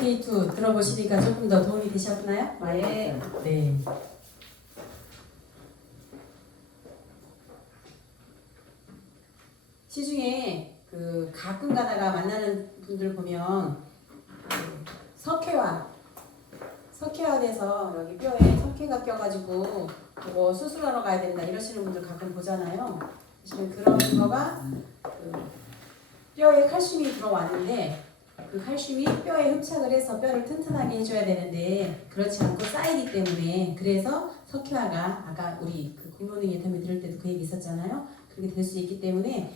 K2 들어보시니까 조금 더 도움이 되셨나요? 네. 네. 시중에 그 가끔 가다가 만나는 분들 보면 그 석회화돼서 여기 뼈에 석회가 껴가지고 그거 수술하러 가야 된다 이러시는 분들 가끔 보잖아요. 사실은 그런 거가 그 뼈에 칼슘이 들어왔는데 그 칼슘이 뼈에 흡착을 해서 뼈를 튼튼하게 해줘야 되는데 그렇지 않고 쌓이기 때문에 그래서 석회화가 아까 우리 그 굿모닝 인터뷰 들을 때도 그 얘기 있었잖아요. 그렇게 될 수 있기 때문에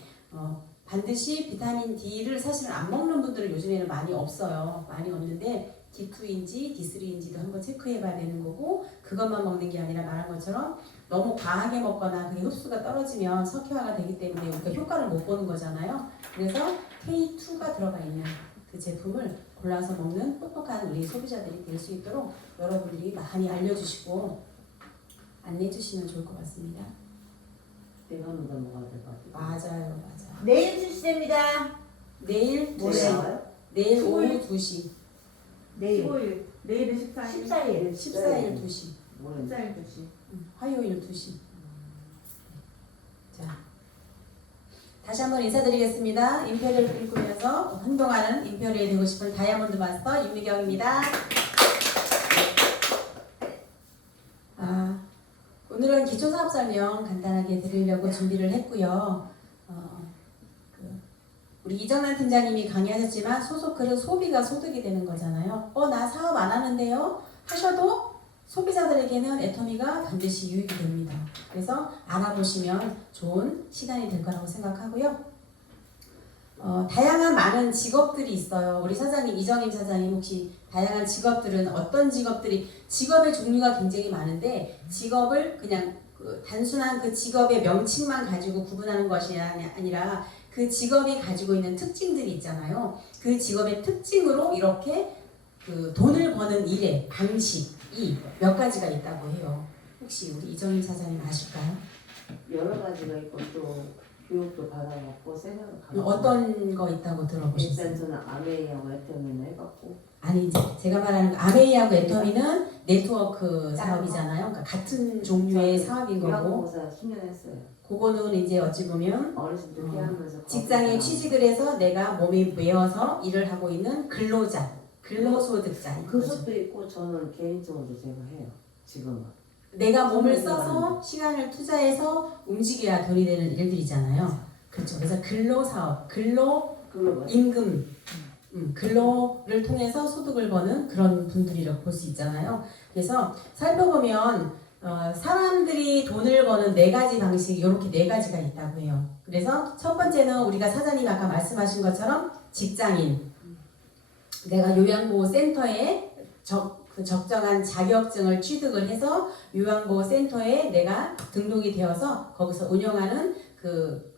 반드시 비타민 D를 사실은 안 먹는 분들은 요즘에는 많이 없어요. 많이 없는데 D2인지 D3인지도 한번 체크해 봐야 되는 거고 그것만 먹는 게 아니라 말한 것처럼 너무 과하게 먹거나 그게 흡수가 떨어지면 석회화가 되기 때문에 우리가 효과를 못 보는 거잖아요. 그래서 K2가 들어가 있는 그 제품을 골라서 먹는 똑똑한 우리 소비자들이 될 수 있도록 여러분들이 많이 알려주시고 안내해 주시면 좋을 것 같습니다. 내가 한번 더 먹어야 될 것 같아요. 맞아요. 내일 출시됩니다. 내일 뭐래 2시. 나와요? 내일 오후 2시. 내일 15일. 내일은 14일. 14일. 14일 2시. 뭐래? 14일 2시. 화요일 2시. 자, 다시 한번 인사드리겠습니다. 임페리얼 꿈꾸면서 한동안은 임페리얼이 되고 싶은 다이아몬드 마스터 윤미경입니다. 오늘은 기초사업 설명 간단하게 드리려고 준비를 했고요. 우리 이정란 팀장님이 강의하셨지만 소속글은 소비가 소득이 되는 거잖아요. 나 사업 안 하는데요? 하셔도 소비자들에게는 애터미가 반드시 유익이 됩니다. 그래서 알아보시면 좋은 시간이 될 거라고 생각하고요. 다양한 많은 직업들이 있어요. 우리 사장님, 이정임 사장님 혹시 다양한 직업들은 어떤 직업의 종류가 굉장히 많은데 직업을 그냥 단순한 그 직업의 명칭만 가지고 구분하는 것이 아니라 그 직업이 가지고 있는 특징들이 있잖아요. 그 직업의 특징으로 이렇게 그 돈을 버는 일의 방식이 몇 가지가 있다고 해요. 혹시 우리 이정임 사장님 아실까요? 여러 가지가 있고 또 교육도 받아먹고 세미나도 가고. 어떤 거 있다고 들어보셨어요? 일단 저는 아메이하고 애터미는 해봤고. 아니 이제 제가 말하는 아메이하고 애터미는 네트워크 사업이잖아요. 그러니까 같은 종류의 사업인 거고 요양보호사 10년 했어요. 그거는 이제 어찌 보면 어르신들 케어하면서 직장에 취직을 해서 내가 몸에 매여서 일을 하고 있는 근로자, 근로소득자. 그것도 있고 저는 개인적으로도 제가 해요. 지금은. 내가 몸을 써서 시간을 투자해서 움직여야 돈이 되는 일들이잖아요. 그렇죠. 그래서 근로사업, 그거 임금, 근로를 통해서 소득을 버는 그런 분들이라고 볼 수 있잖아요. 그래서 살펴보면 사람들이 돈을 버는 네 가지 방식, 이렇게 네 가지가 있다고 해요. 그래서 첫 번째는 우리가 사장님 아까 말씀하신 것처럼 직장인, 내가 요양보호센터에 적정한 자격증을 취득을 해서 요양보호센터에 내가 등록이 되어서 거기서 운영하는 그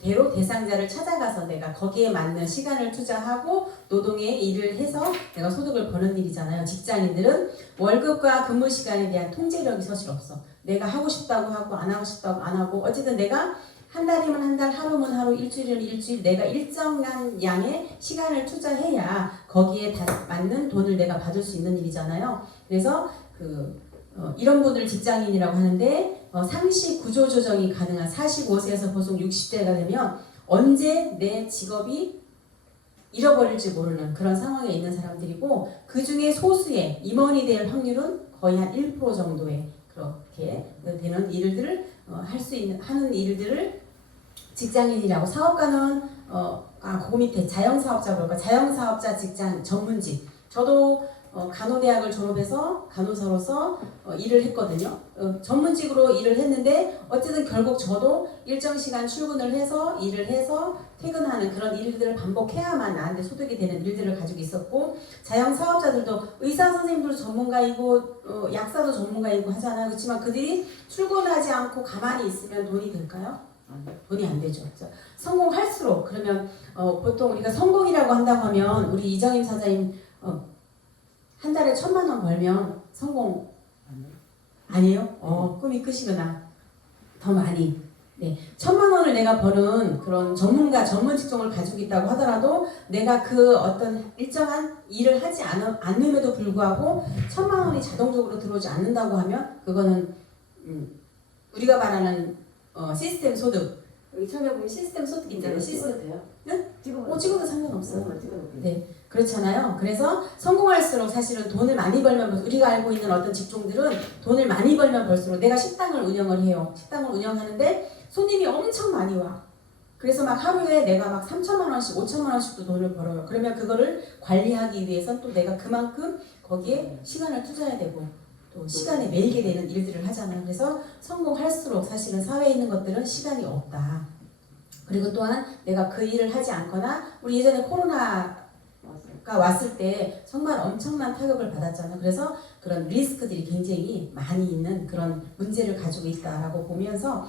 대로 대상자를 찾아가서 내가 거기에 맞는 시간을 투자하고 노동의 일을 해서 내가 소득을 버는 일이잖아요. 직장인들은 월급과 근무 시간에 대한 통제력이 사실 없어. 내가 하고 싶다고 하고 안 하고 싶다고 안 하고 어쨌든 내가 한 달이면 한 달, 하루면 하루, 일주일이면 일주일 내가 일정한 양의 시간을 투자해야 거기에 맞는 돈을 내가 받을 수 있는 일이잖아요. 그래서 이런 분들 직장인이라고 하는데 상시 구조 조정이 가능한 45세에서 보통 60대가 되면 언제 내 직업이 잃어버릴지 모르는 그런 상황에 있는 사람들이고 그 중에 소수의 임원이 될 확률은 거의 한 1% 정도의 그렇게 되는 일들을 하는 일들을 직장인이라고 직장인이라고 사업가는 그 밑에 자영사업자 볼까 자영사업자 직장 전문직 저도 간호대학을 졸업해서 간호사로서 일을 했거든요. 전문직으로 일을 했는데 어쨌든 결국 저도 일정 시간 출근을 해서 일을 해서 퇴근하는 그런 일들을 반복해야만 나한테 소득이 되는 일들을 가지고 있었고 자영사업자들도 의사 선생님들도 전문가이고 약사도 전문가이고 하잖아요. 그렇지만 그들이 출근하지 않고 가만히 있으면 돈이 될까요? 돈이 안 되죠. 그래서 성공할수록 그러면 보통 우리가 성공이라고 한다고 하면 우리 이정임 사장님 한 달에 1,000만 원 벌면 성공 아니에요? 꿈이 크시구나. 더 많이 네, 1,000만 원을 내가 버는 그런 전문가, 전문 직종을 가지고 있다고 하더라도 내가 그 어떤 일정한 일을 하지 않음에도 불구하고 1,000만 원이 자동적으로 들어오지 않는다고 하면 그거는 우리가 말하는 시스템 소득. 여기 처음에 보면 시스템 소득 있잖아요. 시스템. 돼요? 네? 찍어도 찍어도 상관없어요. 찍어도 네, 그렇잖아요. 그래서 성공할수록 사실은 돈을 많이 벌면 우리가 알고 있는 어떤 직종들은 돈을 많이 벌면 벌수록 내가 식당을 운영을 해요. 식당을 운영하는데 손님이 엄청 많이 와. 그래서 막 하루에 내가 막 3천만 원씩, 5천만 원씩도 돈을 벌어요. 그러면 그거를 관리하기 위해서 또 내가 그만큼 거기에 시간을 투자해야 되고 또 시간에 매이게 되는 일들을 하잖아요. 그래서 성공할수록 사실은 사회에 있는 것들은 시간이 없다. 그리고 또한 내가 그 일을 하지 않거나 우리 예전에 코로나가 왔을 때 정말 엄청난 타격을 받았잖아요. 그래서 그런 리스크들이 굉장히 많이 있는 그런 문제를 가지고 있다라고 보면서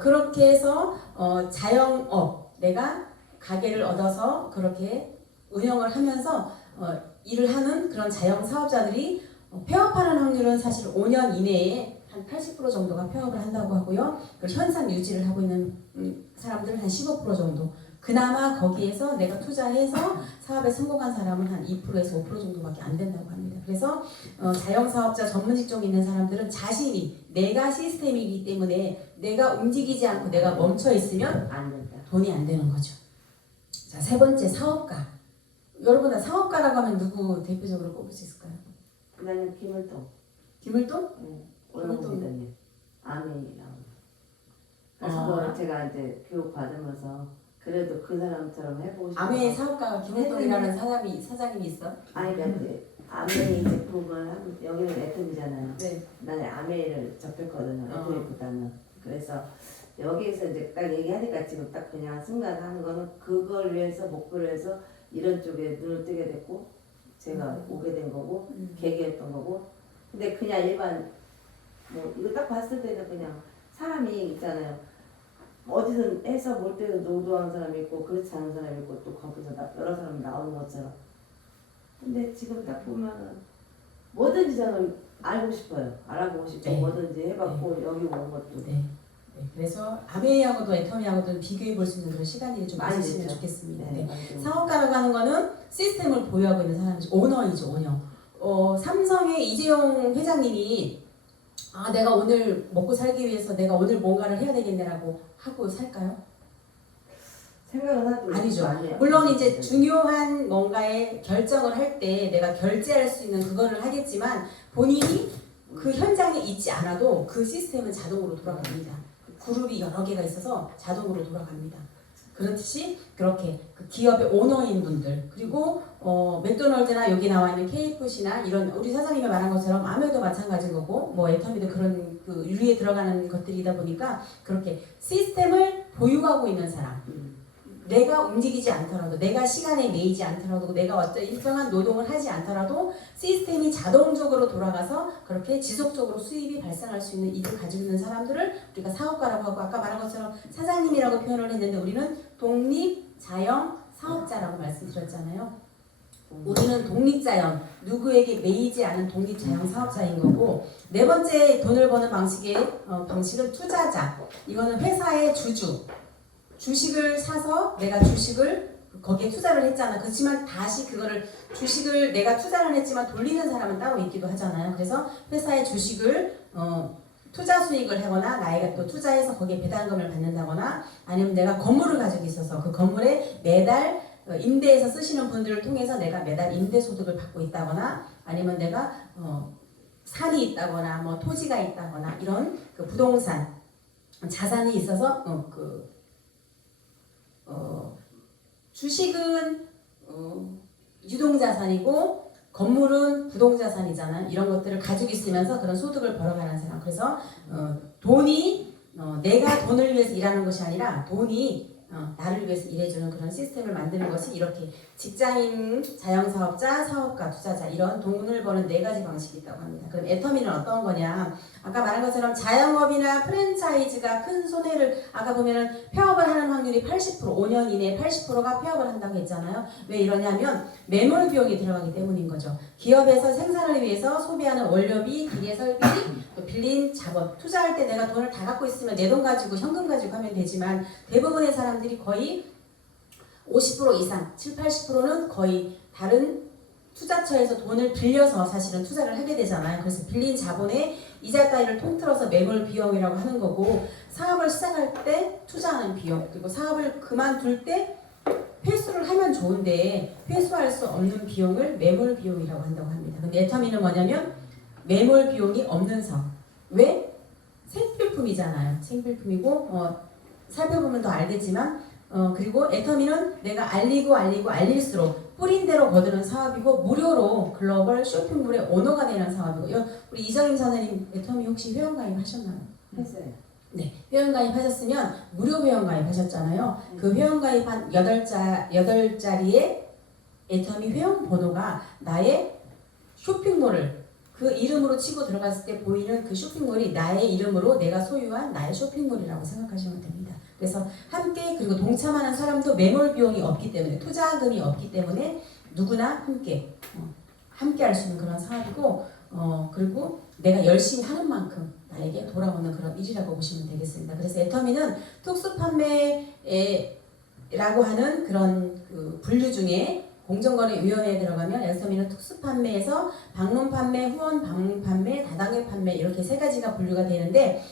그렇게 해서 자영업 내가 가게를 얻어서 그렇게 운영을 하면서 일을 하는 그런 자영 사업자들이 폐업하는 확률은 사실 5년 이내에 한 80% 정도가 폐업을 한다고 하고요. 그리고 현상 유지를 하고 있는 사람들은 한 15% 정도. 그나마 거기에서 내가 투자해서 사업에 성공한 사람은 한 2%에서 5% 정도밖에 안 된다고 합니다. 그래서 자영사업자 전문 직종에 있는 사람들은 자신이 내가 시스템이기 때문에 내가 움직이지 않고 내가 멈춰 있으면 안 된다. 돈이 안 되는 거죠. 자, 세 번째 사업가. 여러분 다 사업가라고 하면 누구 대표적으로 꼽을 수 있을까요? 나는 김을동. 김을동? 올라오거든요. 아멘이라고. 그래서 그걸 제가 이제 교육 받으면서 그래도 그 사람처럼 해보고 싶어. 아메의 사업가가 김을동이라는 사장님이 있어? 아니 그러니까 이제 아메이 제품을 여기는 애터미잖아요. 네. 나는 아메이를 접했거든요. 애터미보다는. 그래서 여기에서 이제 딱 얘기하니까 지금 딱 그냥 순간 하는 거는 그걸 위해서 목표를 해서 이런 쪽에 눈을 뜨게 됐고 제가 오게 된 거고 계기했던 거고. 근데 그냥 일반 뭐 이거 딱 봤을 때는 그냥 사람이 있잖아요. 어디든 해서 볼 때도 노도한 사람이 있고 그렇지 않은 사람이 있고 또 거기서 여러 사람이 나오는 것처럼. 근데 지금 딱 보면은 뭐든지 저는 알고 싶어요. 알아보고 싶고 네. 뭐든지 해봤고 여기 온 것도. 네. 네. 그래서 아메이하고도 애터미하고도 비교해 볼 수 있는 그런 시간이 좀 많이 있으시면 됐죠. 좋겠습니다. 네. 네. 사업가라고 하는 거는 시스템을 보유하고 있는 사람이죠. 오너이죠, 오너. 삼성의 이재용 회장님이 내가 오늘 먹고 살기 위해서 내가 오늘 뭔가를 해야 되겠네라고 하고 살까요? 생각은 하도 아니죠. 아니에요. 물론 이제 중요한 뭔가의 결정을 할 때 내가 결제할 수 있는 그거를 하겠지만 본인이 그 현장에 있지 않아도 그 시스템은 자동으로 돌아갑니다. 그룹이 여러 개가 있어서 자동으로 돌아갑니다. 그렇듯이 그렇게 그 기업의 오너인 분들 그리고 맥도널드나 여기 나와 있는 KFC나 이런 우리 사장님이 말한 것처럼 아메도 마찬가지인 거고 뭐 애터미도 그런 그 유리에 들어가는 것들이다 보니까 그렇게 시스템을 보유하고 있는 사람 내가 움직이지 않더라도 내가 시간에 매이지 않더라도 내가 어떤 일정한 노동을 하지 않더라도 시스템이 자동적으로 돌아가서 그렇게 지속적으로 수입이 발생할 수 있는 일을 가지고 있는 사람들을 우리가 사업가라고 하고 아까 말한 것처럼 사장님이라고 표현을 했는데 우리는 독립 자영 사업자라고 말씀드렸잖아요. 우리는 독립자연, 누구에게 매이지 않은 독립자연 사업자인 거고 네 번째 돈을 버는 방식은 투자자. 이거는 회사의 주식을 사서 내가 주식을 거기에 투자를 했잖아. 그렇지만 다시 그거를 주식을 내가 투자를 했지만 돌리는 사람은 따로 있기도 하잖아요. 그래서 회사의 주식을 투자 수익을 하거나 나이가 또 투자해서 거기에 배당금을 받는다거나 아니면 내가 건물을 가지고 있어서 그 건물에 매달 임대해서 쓰시는 분들을 통해서 내가 매달 임대 소득을 받고 있다거나 아니면 내가 산이 있다거나 뭐 토지가 있다거나 이런 그 부동산 자산이 있어서 주식은 유동자산이고 건물은 부동자산이잖아요. 이런 것들을 가지고 있으면서 그런 소득을 벌어가는 사람. 그래서 돈이 내가 돈을 위해서 일하는 것이 아니라 돈이 나를 위해서 일해주는 그런 시스템을 만드는 것이 이렇게 직장인, 자영사업자, 사업가, 투자자 이런 돈을 버는 네 가지 방식이 있다고 합니다. 그럼 애터미는 어떤 거냐? 아까 말한 것처럼 자영업이나 프랜차이즈가 큰 손해를 아까 보면은 폐업을 하는 확률이 80% 5년 이내에 80%가 폐업을 한다고 했잖아요. 왜 이러냐면 매몰 비용이 들어가기 때문인 거죠. 기업에서 생산을 위해서 소비하는 원료비, 기계 설비, 또 빌린 자본, 투자할 때 내가 돈을 다 갖고 있으면 내 돈 가지고 현금 가지고 하면 되지만 대부분의 사람들이 거의 50% 이상, 7, 80%는 거의 다른 투자처에서 돈을 빌려서 사실은 투자를 하게 되잖아요. 그래서 빌린 자본의 이자 따위를 통틀어서 매몰 비용이라고 하는 거고, 사업을 시작할 때 투자하는 비용, 그리고 사업을 그만둘 때 회수를 하면 좋은데 회수할 수 없는 비용을 매몰 비용이라고 한다고 합니다. 근데 애터미는 뭐냐면 매몰 비용이 없는 사업. 왜? 생필품이잖아요. 생필품이고 살펴보면 더 알겠지만 그리고 애터미는 내가 알릴수록 뿌린 대로 거두는 사업이고 무료로 글로벌 쇼핑몰의 오너가 되는 사업이고요. 우리 이정임 사장님 애터미 혹시 회원가입 하셨나요? 했어요. 네, 회원가입하셨으면 무료 회원가입하셨잖아요. 그 회원가입한 8자리의 애터미 회원 번호가 나의 쇼핑몰을 그 이름으로 치고 들어갔을 때 보이는 그 쇼핑몰이 나의 이름으로 내가 소유한 나의 쇼핑몰이라고 생각하시면 됩니다. 그래서 함께 그리고 동참하는 사람도 매몰 비용이 없기 때문에 투자금이 없기 때문에 누구나 함께 할 수 있는 그런 사업이고 그리고 내가 열심히 하는 만큼 나에게 돌아오는 그런 일이라고 보시면 되겠습니다. 그래서 애터미는 특수 판매라고 하는 그런 그 분류 중에 공정거래위원회에 들어가면 애터미는 특수 판매에서 방문 판매, 후원 방문 판매, 다단계 판매 이렇게 세 가지가 분류가 되는데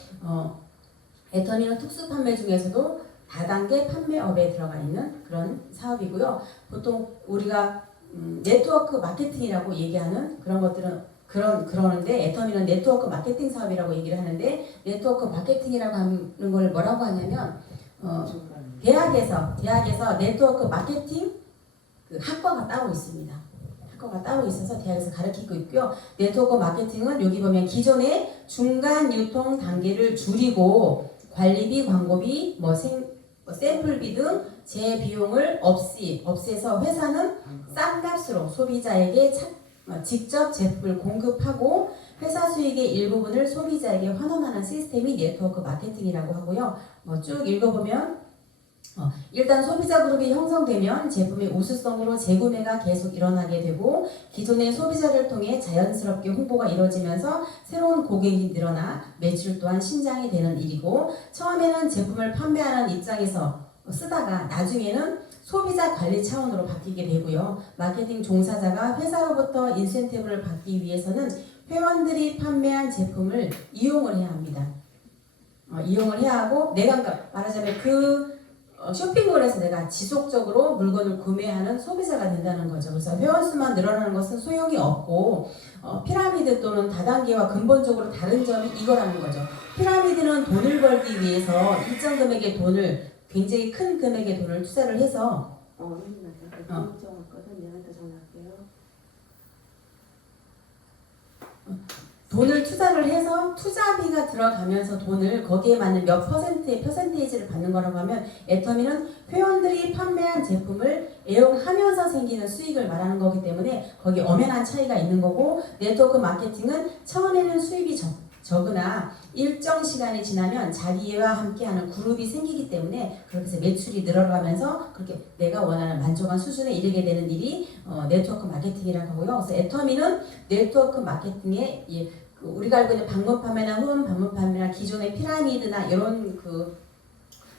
애터미는 특수 판매 중에서도 다단계 판매업에 들어가 있는 그런 사업이고요. 보통 우리가 네트워크 마케팅이라고 얘기하는 그런 것들은 그러는데 애터미는 네트워크 마케팅 사업이라고 얘기를 하는데 네트워크 마케팅이라고 하는 걸 뭐라고 하냐면 대학에서 네트워크 마케팅 그 학과가 따로 있습니다. 학과가 따로 있어서 대학에서 가르치고 있고요. 네트워크 마케팅은 여기 보면 기존의 중간 유통 단계를 줄이고 관리비, 광고비, 샘플비 등 재비용을 없애서 회사는 싼 값으로 소비자에게 직접 제품을 공급하고 회사 수익의 일부분을 소비자에게 환원하는 시스템이 네트워크 마케팅이라고 하고요. 쭉 읽어보면 일단 소비자 그룹이 형성되면 제품의 우수성으로 재구매가 계속 일어나게 되고 기존의 소비자를 통해 자연스럽게 홍보가 이루어지면서 새로운 고객이 늘어나 매출 또한 신장이 되는 일이고 처음에는 제품을 판매하는 입장에서 쓰다가 나중에는 소비자 관리 차원으로 바뀌게 되고요. 마케팅 종사자가 회사로부터 인센티브를 받기 위해서는 회원들이 판매한 제품을 이용을 해야 합니다. 이용을 해야 하고 내가 말하자면 그 쇼핑몰에서 내가 지속적으로 물건을 구매하는 소비자가 된다는 거죠. 그래서 회원수만 늘어나는 것은 소용이 없고 피라미드 또는 다단계와 근본적으로 다른 점이 이거라는 거죠. 피라미드는 돈을 벌기 위해서 일정 금액의 돈을 굉장히 큰 금액의 돈을 투자를 해서 전화거든. 얘한테 전화할게요. 돈을 투자를 해서 투자비가 들어가면서 돈을 거기에 맞는 몇 퍼센트의 퍼센테이지를 받는 거라고 하면 애터미는 회원들이 판매한 제품을 애용하면서 생기는 수익을 말하는 거기 때문에 거기 엄연한 차이가 있는 거고 네트워크 마케팅은 처음에는 수입이 적으나 일정 시간이 지나면 자기와 함께하는 그룹이 생기기 때문에 그렇게 해서 매출이 늘어가면서 그렇게 내가 원하는 만족한 수준에 이르게 되는 일이 네트워크 마케팅이라고 하고요. 그래서 애터미는 네트워크 마케팅에 우리가 알고 있는 방문 판매나 후원 방문 판매나 기존의 피라미드나 이런 그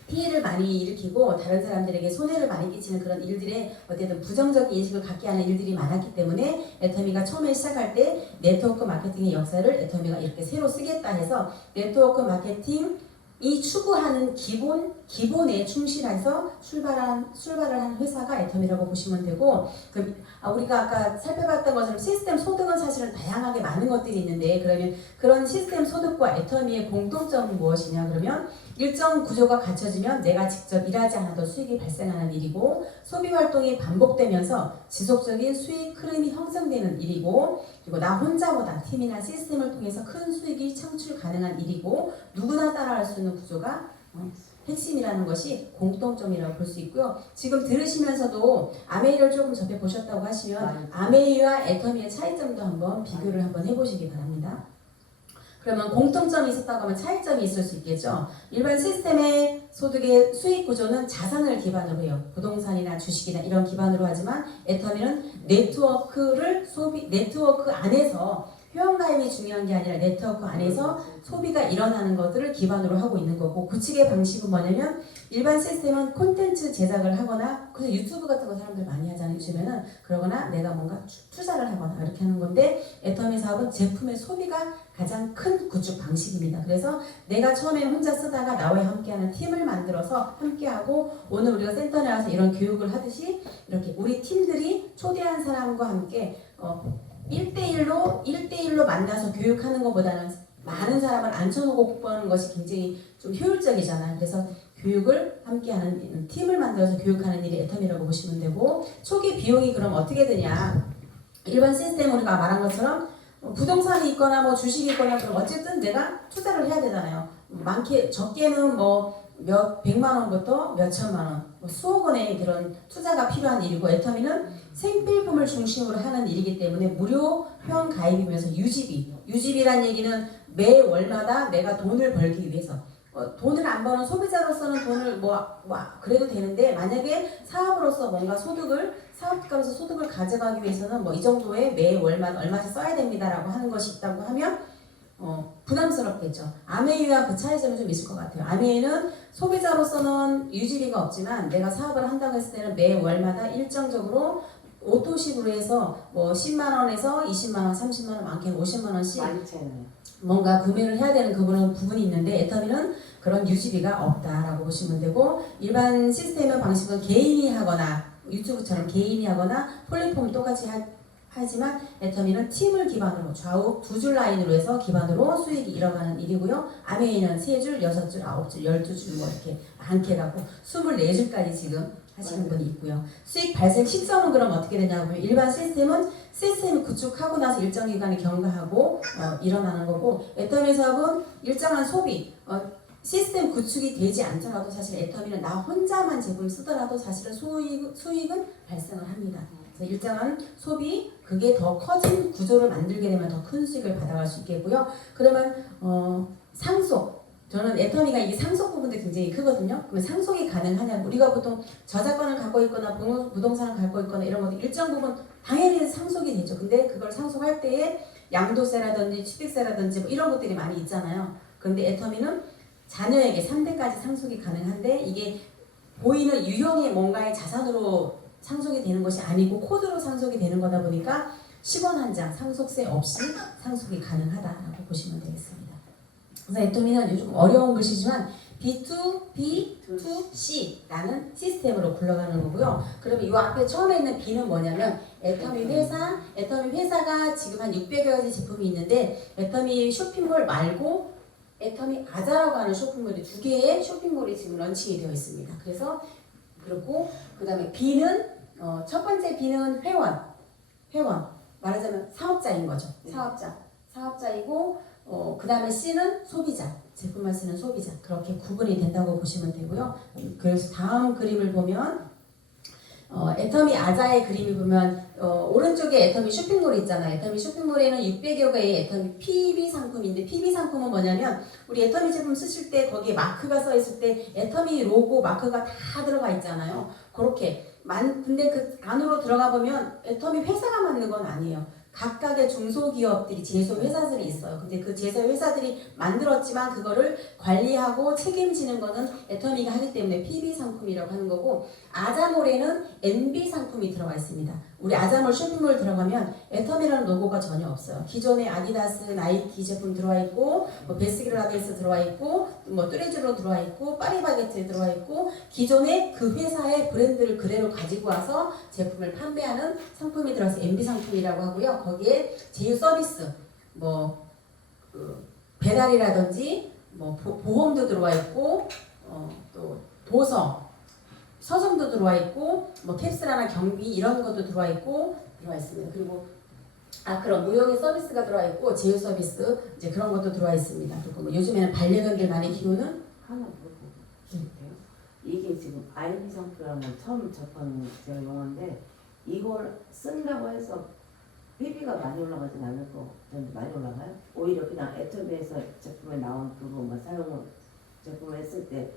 피해를 많이 일으키고 다른 사람들에게 손해를 많이 끼치는 그런 일들에 어쨌든 부정적인 인식을 갖게 하는 일들이 많았기 때문에 애터미가 처음에 시작할 때 네트워크 마케팅의 역사를 애터미가 이렇게 새로 쓰겠다 해서 네트워크 마케팅이 추구하는 기본에 충실해서 출발을 한 회사가 애터미라고 보시면 되고 우리가 아까 살펴봤던 것처럼 시스템 소득은 사실은 다양하게 많은 것들이 있는데 그러면 그런 시스템 소득과 애터미의 공통점은 무엇이냐 그러면 일정 구조가 갖춰지면 내가 직접 일하지 않아도 수익이 발생하는 일이고 소비 활동이 반복되면서 지속적인 수익 흐름이 형성되는 일이고 그리고 나 혼자보다 팀이나 시스템을 통해서 큰 수익이 창출 가능한 일이고 누구나 따라할 수 있는 구조가 핵심이라는 것이 공통점이라고 볼 수 있고요. 지금 들으시면서도 아메이를 조금 접해 보셨다고 하시면 아메이와 애터미의 차이점도 한번 비교를 한번 해보시기 바랍니다. 그러면 공통점이 있었다고 하면 차이점이 있을 수 있겠죠. 일반 시스템의 소득의 수익 구조는 자산을 기반으로 해요. 부동산이나 주식이나 이런 기반으로 하지만 애터미는 네트워크 안에서 회원가입이 중요한 게 아니라 네트워크 안에서 소비가 일어나는 것들을 기반으로 하고 있는 거고, 구축의 방식은 뭐냐면 일반 시스템은 콘텐츠 제작을 하거나, 그래서 유튜브 같은 거 사람들 많이 하잖아요. 요즘에는. 그러거나 내가 뭔가 투자를 하거나 이렇게 하는 건데, 애터미 사업은 제품의 소비가 가장 큰 구축 방식입니다. 그래서 내가 처음에 혼자 쓰다가 나와 함께하는 팀을 만들어서 함께하고, 오늘 우리가 센터에 와서 이런 교육을 하듯이 이렇게 우리 팀들이 초대한 사람과 함께 1대1로 만나서 교육하는 것보다는 많은 사람을 앉혀놓고 공부하는 것이 굉장히 좀 효율적이잖아요. 그래서 교육을 함께하는 팀을 만들어서 교육하는 일이 애터미라고 보시면 되고, 초기 비용이 그럼 어떻게 되냐. 일반 시스템 우리가 말한 것처럼 부동산이 있거나 뭐 주식이 있거나 그럼 어쨌든 내가 투자를 해야 되잖아요. 적게는 뭐 몇 백만 원부터 몇 천만 원, 뭐 수억 원의 그런 투자가 필요한 일이고, 애터미는 생필품을 중심으로 하는 일이기 때문에 무료 회원 가입이면서 유지비란 얘기는 매 월마다 내가 돈을 벌기 위해서, 돈을 안 버는 소비자로서는 돈을 그래도 되는데, 만약에 사업으로서 뭔가 사업가로서 소득을 가져가기 위해서는 뭐 이 정도의 매 월마다 얼마씩 써야 됩니다라고 하는 것이 있다고 하면 부담스럽겠죠. 아메이와 그 차이점이 좀 있을 것 같아요. 아메이는 소비자로서는 유지비가 없지만 내가 사업을 한다고 했을 때는 매 월마다 일정적으로 오토식으로 해서 뭐 10만 원에서 20만 원, 30만 원, 많게는 50만 원씩 뭔가 구매를 해야 되는 그런 부분이 있는데, 애터미는 그런 유지비가 없다라고 보시면 되고, 일반 시스템의 방식은 개인이 하거나 유튜브처럼 개인이 하거나 플랫폼 똑같이 하지만 애터미는 팀을 기반으로 좌우 두 줄 라인으로 해서 기반으로 수익이 일어나는 일이고요. 아메이는 3줄, 6줄, 9줄, 12줄 뭐 이렇게 많게 가고 24줄까지 지금 하시는 분이 있고요. 수익 발생 시점은 그럼 어떻게 되냐고 하면, 일반 시스템은 시스템 구축하고 나서 일정 기간을 경과하고 일어나는 거고, 애터미 사업은 일정한 소비, 시스템 구축이 되지 않더라도 사실 애터미는 나 혼자만 제품 쓰더라도 사실은 수익은 발생을 합니다. 그래서 일정한 소비, 그게 더 커진 구조를 만들게 되면 더 큰 수익을 받아갈 수 있겠고요. 그러면 상속, 저는 애터미가 이게 상속 부분도 굉장히 크거든요. 그러면 상속이 가능하냐? 우리가 보통 저작권을 갖고 있거나 부동산을 갖고 있거나 이런 것도 일정 부분 당연히 상속이 되죠. 근데 그걸 상속할 때에 양도세라든지 취득세라든지 뭐 이런 것들이 많이 있잖아요. 그런데 애터미는 자녀에게 3대까지 상속이 가능한데, 이게 보이는 유형의 뭔가의 자산으로 상속이 되는 것이 아니고 코드로 상속이 되는 거다 보니까 10원 한 장 상속세 없이 상속이 가능하다라고 보시면 되겠습니다. 그래서 애터미는 요즘 어려운 글씨지만 B2B2C라는 시스템으로 굴러가는 거고요. 그러면 이 앞에 처음에 있는 B는 뭐냐면 애터미 회사가 지금 한 600여 가지 제품이 있는데, 애터미 쇼핑몰 말고 애터미 아자라고 하는 쇼핑몰이 2개의 쇼핑몰이 지금 런칭이 되어 있습니다. 그래서 그렇고, 그 다음에 B는 첫 번째 B는 회원 말하자면 사업자인 거죠. 사업자이고, 그 다음에 C는 소비자, 제품을 쓰는 소비자, 그렇게 구분이 된다고 보시면 되고요. 그래서 다음 그림을 보면 애터미 아자의 그림을 보면 오른쪽에 애터미 쇼핑몰이 있잖아요. 애터미 쇼핑몰에는 600여 개의 애터미 PB 상품인데, PB 상품은 뭐냐면 우리 애터미 제품 쓰실 때 거기에 마크가 써 있을 때 애터미 로고 마크가 다 들어가 있잖아요. 그렇게 근데 그 안으로 들어가 보면 애터미 회사가 만든 건 아니에요. 각각의 중소기업들이 제조 회사들이 있어요. 근데 그 제조 회사들이 만들었지만 그거를 관리하고 책임지는 거는 애터미가 하기 때문에 PB 상품이라고 하는 거고, 아자몰에는 NB 상품이 들어가 있습니다. 우리 아자몰 쇼핑몰 들어가면 애터미라는 로고가 전혀 없어요. 기존의 아디다스, 나이키 제품 들어와 있고, 뭐 베스킨라빈스 들어와 있고, 뭐 뚜레쥬로 들어와 있고, 파리바게트 들어와 있고, 기존의 그 회사의 브랜드를 그대로 가지고 와서 제품을 판매하는 상품이 들어서 NB 상품이라고 하고요. 거기에 제휴 서비스, 배달이라든지 보험도 들어와 있고, 또 도서, 서점도 들어와 있고, 캡슐하나 경비 이런 것도 들어와 있습니다. 그리고 그럼 무형의 서비스가 들어와 있고, 제휴 서비스 이제 그런 것도 들어와 있습니다. 그리고 요즘에는 반려견들 많이 키우는 하나 물어보세요. 이게 지금 아이비 상표라는 처음 접하는 제가 용어인데, 이걸 쓴다고 해서 PB가 많이 올라가진 않을 거 같은데 많이 올라가요? 오히려 그냥 애터미에서 제품에 나온 그거 뭐 사용 제품을 했을 때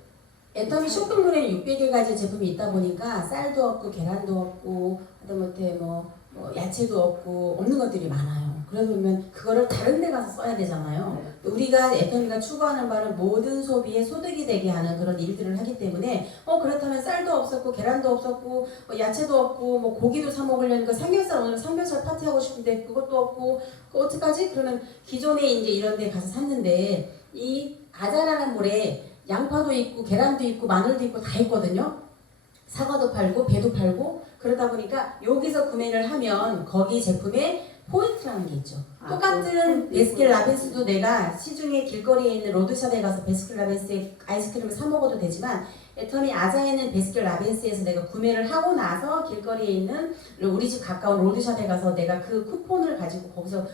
애터미 쇼핑몰에 600여 가지 제품이 있다 보니까 쌀도 없고 계란도 없고 하다못해 뭐 야채도 없고 없는 것들이 많아요. 그러면 그거를 다른 데 가서 써야 되잖아요. 네. 우리가 애터미가 추구하는 바는 모든 소비에 소득이 되게 하는 그런 일들을 하기 때문에 그렇다면 쌀도 없었고 계란도 없었고 야채도 없고 뭐 고기도 사 먹으려니까 삼겹살 오늘 삼겹살 파티하고 싶은데 그것도 없고 어떡하지? 그러면 기존에 이제 이런 데 가서 샀는데 이 아자라는 몰에 양파도 있고 계란도 있고 마늘도 있고 다 있거든요. 사과도 팔고 배도 팔고 그러다 보니까 여기서 구매를 하면 거기 제품에 포인트라는 게 있죠. 똑같은 베스킨라빈스도 내가 시중에 길거리에 있는 로드샵에 가서 베스킨라빈스에 아이스크림을 사 먹어도 되지만 애터미 아자에 있는 베스킨라빈스에서 내가 구매를 하고 나서 길거리에 있는 우리 집 가까운 로드샵에 가서 내가 그 쿠폰을 가지고 거기서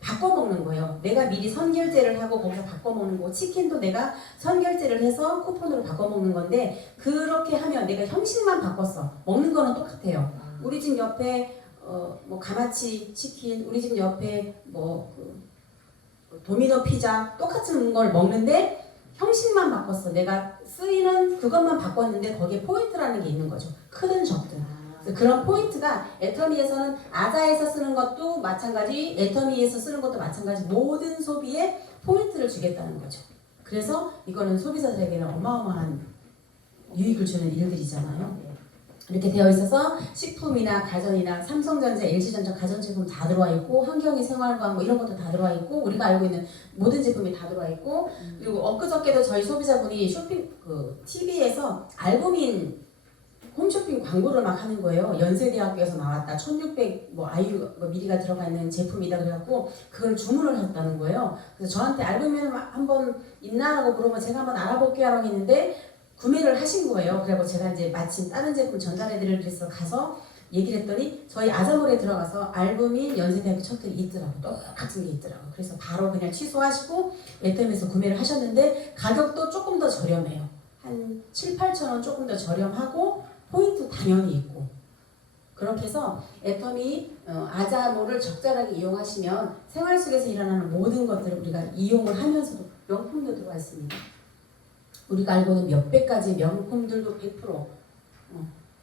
바꿔 먹는 거예요. 내가 미리 선결제를 하고 거기서 바꿔 먹는 거고 치킨도 내가 선결제를 해서 쿠폰으로 바꿔 먹는 건데 그렇게 하면 내가 형식만 바꿨어. 먹는 거는 똑같아요. 우리 집 옆에 뭐 가마치 치킨, 우리 집 옆에 도미노 피자 똑같은 걸 먹는데 형식만 바꿨어. 내가 쓰이는 그것만 바꿨는데 거기에 포인트라는 게 있는 거죠. 크든 적든. 그래서 그런 포인트가 애터미에서는 아자에서 쓰는 것도 마찬가지, 애터미에서 쓰는 것도 마찬가지 모든 소비에 포인트를 주겠다는 거죠. 그래서 이거는 소비자들에게는 어마어마한 유익을 주는 일들이잖아요. 이렇게 되어 있어서 식품이나 가전이나 삼성전자, LG전자 가전제품 다 들어와 있고 환경이 생활과학 뭐 이런 것도 다 들어와 있고 우리가 알고 있는 모든 제품이 다 들어와 있고 그리고 엊그저께도 저희 소비자분이 TV에서 알부민 홈쇼핑 광고를 막 하는 거예요. 연세대학교에서 나왔다. 1600 아유 미리가 들어가 있는 제품이다 그래갖고 그걸 주문을 했다는 거예요. 그래서 저한테 알부민 한번 있나라고 물어보면 제가 한번 알아볼게요 라고 했는데 구매를 하신 거예요. 그리고 제가 이제 마침 다른 제품 전달해드리기 위해서 가서 얘기를 했더니 저희 아자몰에 들어가서 알부민 연세대학교 첩들이 있더라고. 똑같은 게 있더라고. 그래서 바로 그냥 취소하시고 애터미에서 구매를 하셨는데 가격도 조금 더 저렴해요. 한 7, 8천 원 조금 더 저렴하고 포인트 당연히 있고 그렇게 해서 애터미 아자몰을 적절하게 이용하시면 생활 속에서 일어나는 모든 것들을 우리가 이용을 하면서도 명품도 들어와 있습니다. 우리가 알고는 몇백 가지 명품들도 100%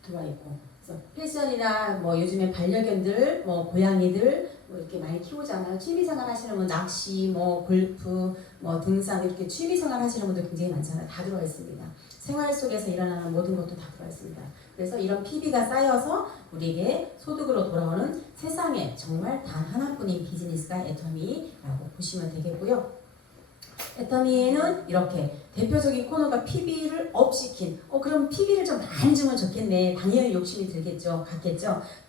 들어와 있고 그래서 패션이나 뭐 요즘에 반려견들, 뭐 고양이들 뭐 이렇게 많이 키우잖아요. 취미생활 하시는 분 낚시, 뭐 골프, 뭐 등산 이렇게 취미생활 하시는 분들 굉장히 많잖아요. 다 들어와 있습니다. 생활 속에서 일어나는 모든 것도 다 들어와 있습니다. 그래서 이런 PB가 쌓여서 우리에게 소득으로 돌아오는 세상에 정말 단 하나뿐인 비즈니스가 애터미라고 보시면 되겠고요. 애터미에는 이렇게 대표적인 코너가 PB를 업시킨 그럼 PB를 좀 많이 주면 좋겠네. 당연히 욕심이 같겠죠.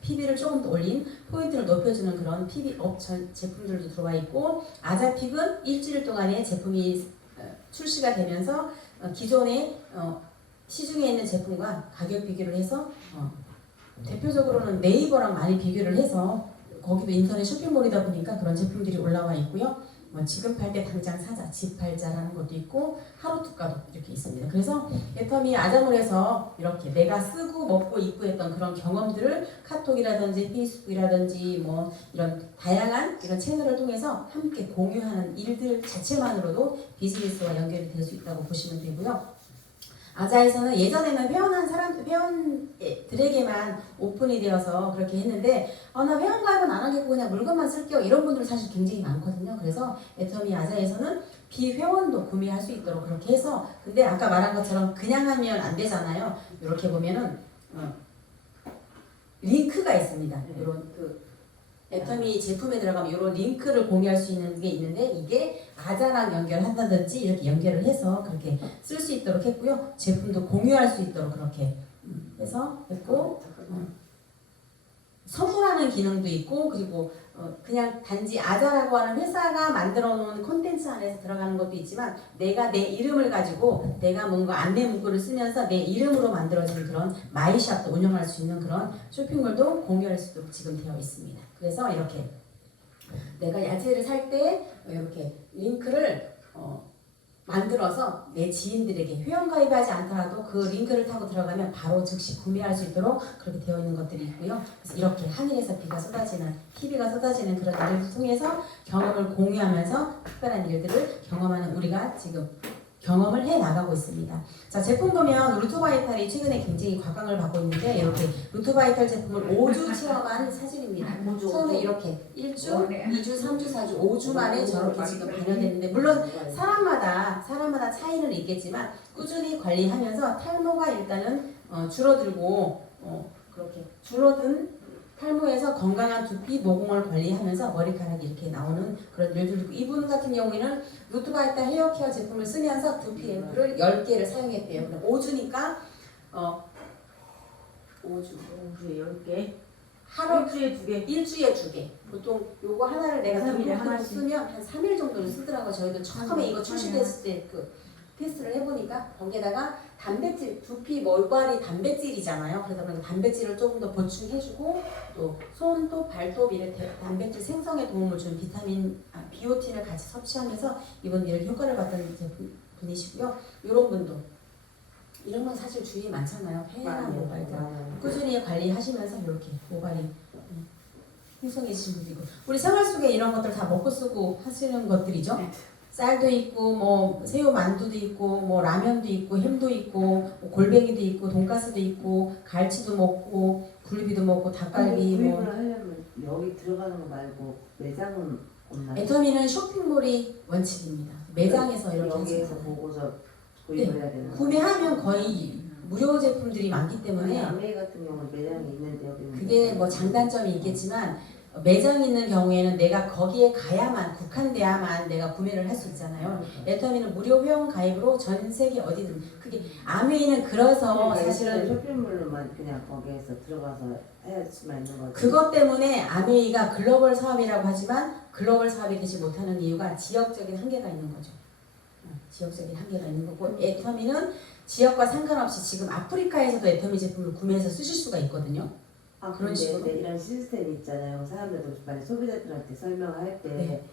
PB를 조금 더 올린 포인트를 높여주는 그런 PB 업 제품들도 들어와 있고 아자픽은 일주일 동안에 제품이 출시가 되면서 기존의 시중에 있는 제품과 가격 비교를 해서 대표적으로는 네이버랑 많이 비교를 해서 거기도 인터넷 쇼핑몰이다 보니까 그런 제품들이 올라와 있고요. 지금 팔 때 당장 사자, 집 팔자라는 것도 있고 하루 특가도 이렇게 있습니다. 그래서 애터미 아자몰에서 이렇게 내가 쓰고 먹고 입고 했던 그런 경험들을 카톡이라든지 페이스북이라든지 뭐 이런 다양한 이런 채널을 통해서 함께 공유하는 일들 자체만으로도 비즈니스와 연결이 될 수 있다고 보시면 되고요. 아자에서는 예전에는 회원들에게만 오픈이 되어서 그렇게 했는데 나 회원가입은 안 하겠고 그냥 물건만 쓸게요 이런 분들 사실 굉장히 많거든요. 그래서 애터미 아자에서는 비회원도 구매할 수 있도록 그렇게 해서 근데 아까 말한 것처럼 그냥 하면 안 되잖아요. 이렇게 보면은 링크가 있습니다. 이런 애터미 제품에 들어가면 이런 링크를 공유할 수 있는 게 있는데 이게 아자랑 연결한다든지 이렇게 연결을 해서 그렇게 쓸 수 있도록 했고요. 제품도 공유할 수 있도록 그렇게 해서 했고 선물하는 기능도 있고 그리고 그냥 단지 아자라고 하는 회사가 만들어 놓은 콘텐츠 안에서 들어가는 것도 있지만 내가 내 이름을 가지고 내가 뭔가 안내 문구를 쓰면서 내 이름으로 만들어진 그런 마이샵도 운영할 수 있는 그런 쇼핑몰도 공유할 수 있도록 지금 되어 있습니다. 그래서 이렇게 내가 야채를 살 때 이렇게 링크를 만들어서 내 지인들에게 회원가입하지 않더라도 그 링크를 타고 들어가면 바로 즉시 구매할 수 있도록 그렇게 되어 있는 것들이 있고요. 그래서 이렇게 하늘에서 비가 쏟아지는, TV가 쏟아지는 그런 일을 통해서 경험을 공유하면서 특별한 일들을 경험하는 우리가 지금 경험을 해 나가고 있습니다. 자, 제품 보면 루트바이탈이 최근에 굉장히 각광을 받고 있는데 이렇게 루트바이탈 제품을 5주 체험한 사진입니다. 처음에 이렇게 1주, 2주, 3주, 4주, 5주 만에 저렇게 지금 반영됐는데 물론 사람마다 차이는 있겠지만 꾸준히 관리하면서 탈모가 일단은 줄어들고 그렇게 줄어든 탈모에서 건강한 두피, 모공을 관리하면서 머리카락이 이렇게 나오는 그런 일들도 있고 이분 같은 경우에는 루트바이탈 헤어케어 제품을 쓰면서 두피 앰플을 10개를 사용했대요. 그럼 5주니까 5주 10개. 하루 일주일에 2개. 일주일에 2개. 보통 요거 하나를 내가 3일에 등록해서 하나씩. 쓰면 한 3일 정도는 쓰더라고요. 저희도 처음에 이거 출시됐을 때 그 테스트를 해보니까 거기에다가 단백질, 두피 몰과리 단백질이잖아요. 그러다 보니까 단백질을 조금 더 보충해주고 또 손톱, 발톱 이런 단백질 생성에 도움을 주는 비오틴을 같이 섭취하면서 이번 이런 효과를 봤던 분이시고요. 이런 분도 이런 건 사실 주위에 많잖아요. 폐나 모발들 꾸준히 관리하시면서 이렇게 모발이 풍성해지신 분도 있고 우리 생활 속에 이런 것들 다 먹고 쓰고 하시는 것들이죠. 쌀도 있고 뭐 새우 만두도 있고 뭐 라면도 있고 햄도 있고 뭐 골뱅이도 있고 돈가스도 있고 갈치도 먹고 굴비도 먹고 닭갈비 뭐 구입을 하려면 여기 들어가는 거 말고 매장은 없나요? 애터미는 쇼핑몰이 원칙입니다. 매장에서 이렇게 여기에서 하시잖아요. 보고서 구입을 해야 되는 구매하면 거의 무료 제품들이 많기 때문에 아메이 같은 경우는 매장이 있는데 여기는 그게 뭐 장단점이 있겠지만 매장 있는 경우에는 내가 거기에 가야만 국한돼야만 내가 구매를 할 수 있잖아요. 애터미는 무료 회원 가입으로 전 세계 어디든 그게 아메이는 그래서 사실은 쇼핑몰로만 그냥 거기에서 들어가서 할 수만 있는 거죠. 그것 때문에 아메이가 글로벌 사업이라고 하지만 글로벌 사업이 되지 못하는 이유가 지역적인 한계가 있는 거죠. 지역적인 한계가 있는 거고 애터미는 지역과 상관없이 지금 아프리카에서도 애터미 제품을 구매해서 쓰실 수가 있거든요. 그런 그런 식으로? 이런 시스템이 있잖아요. 사람들도 만약 소비자들한테 설명할 때 네.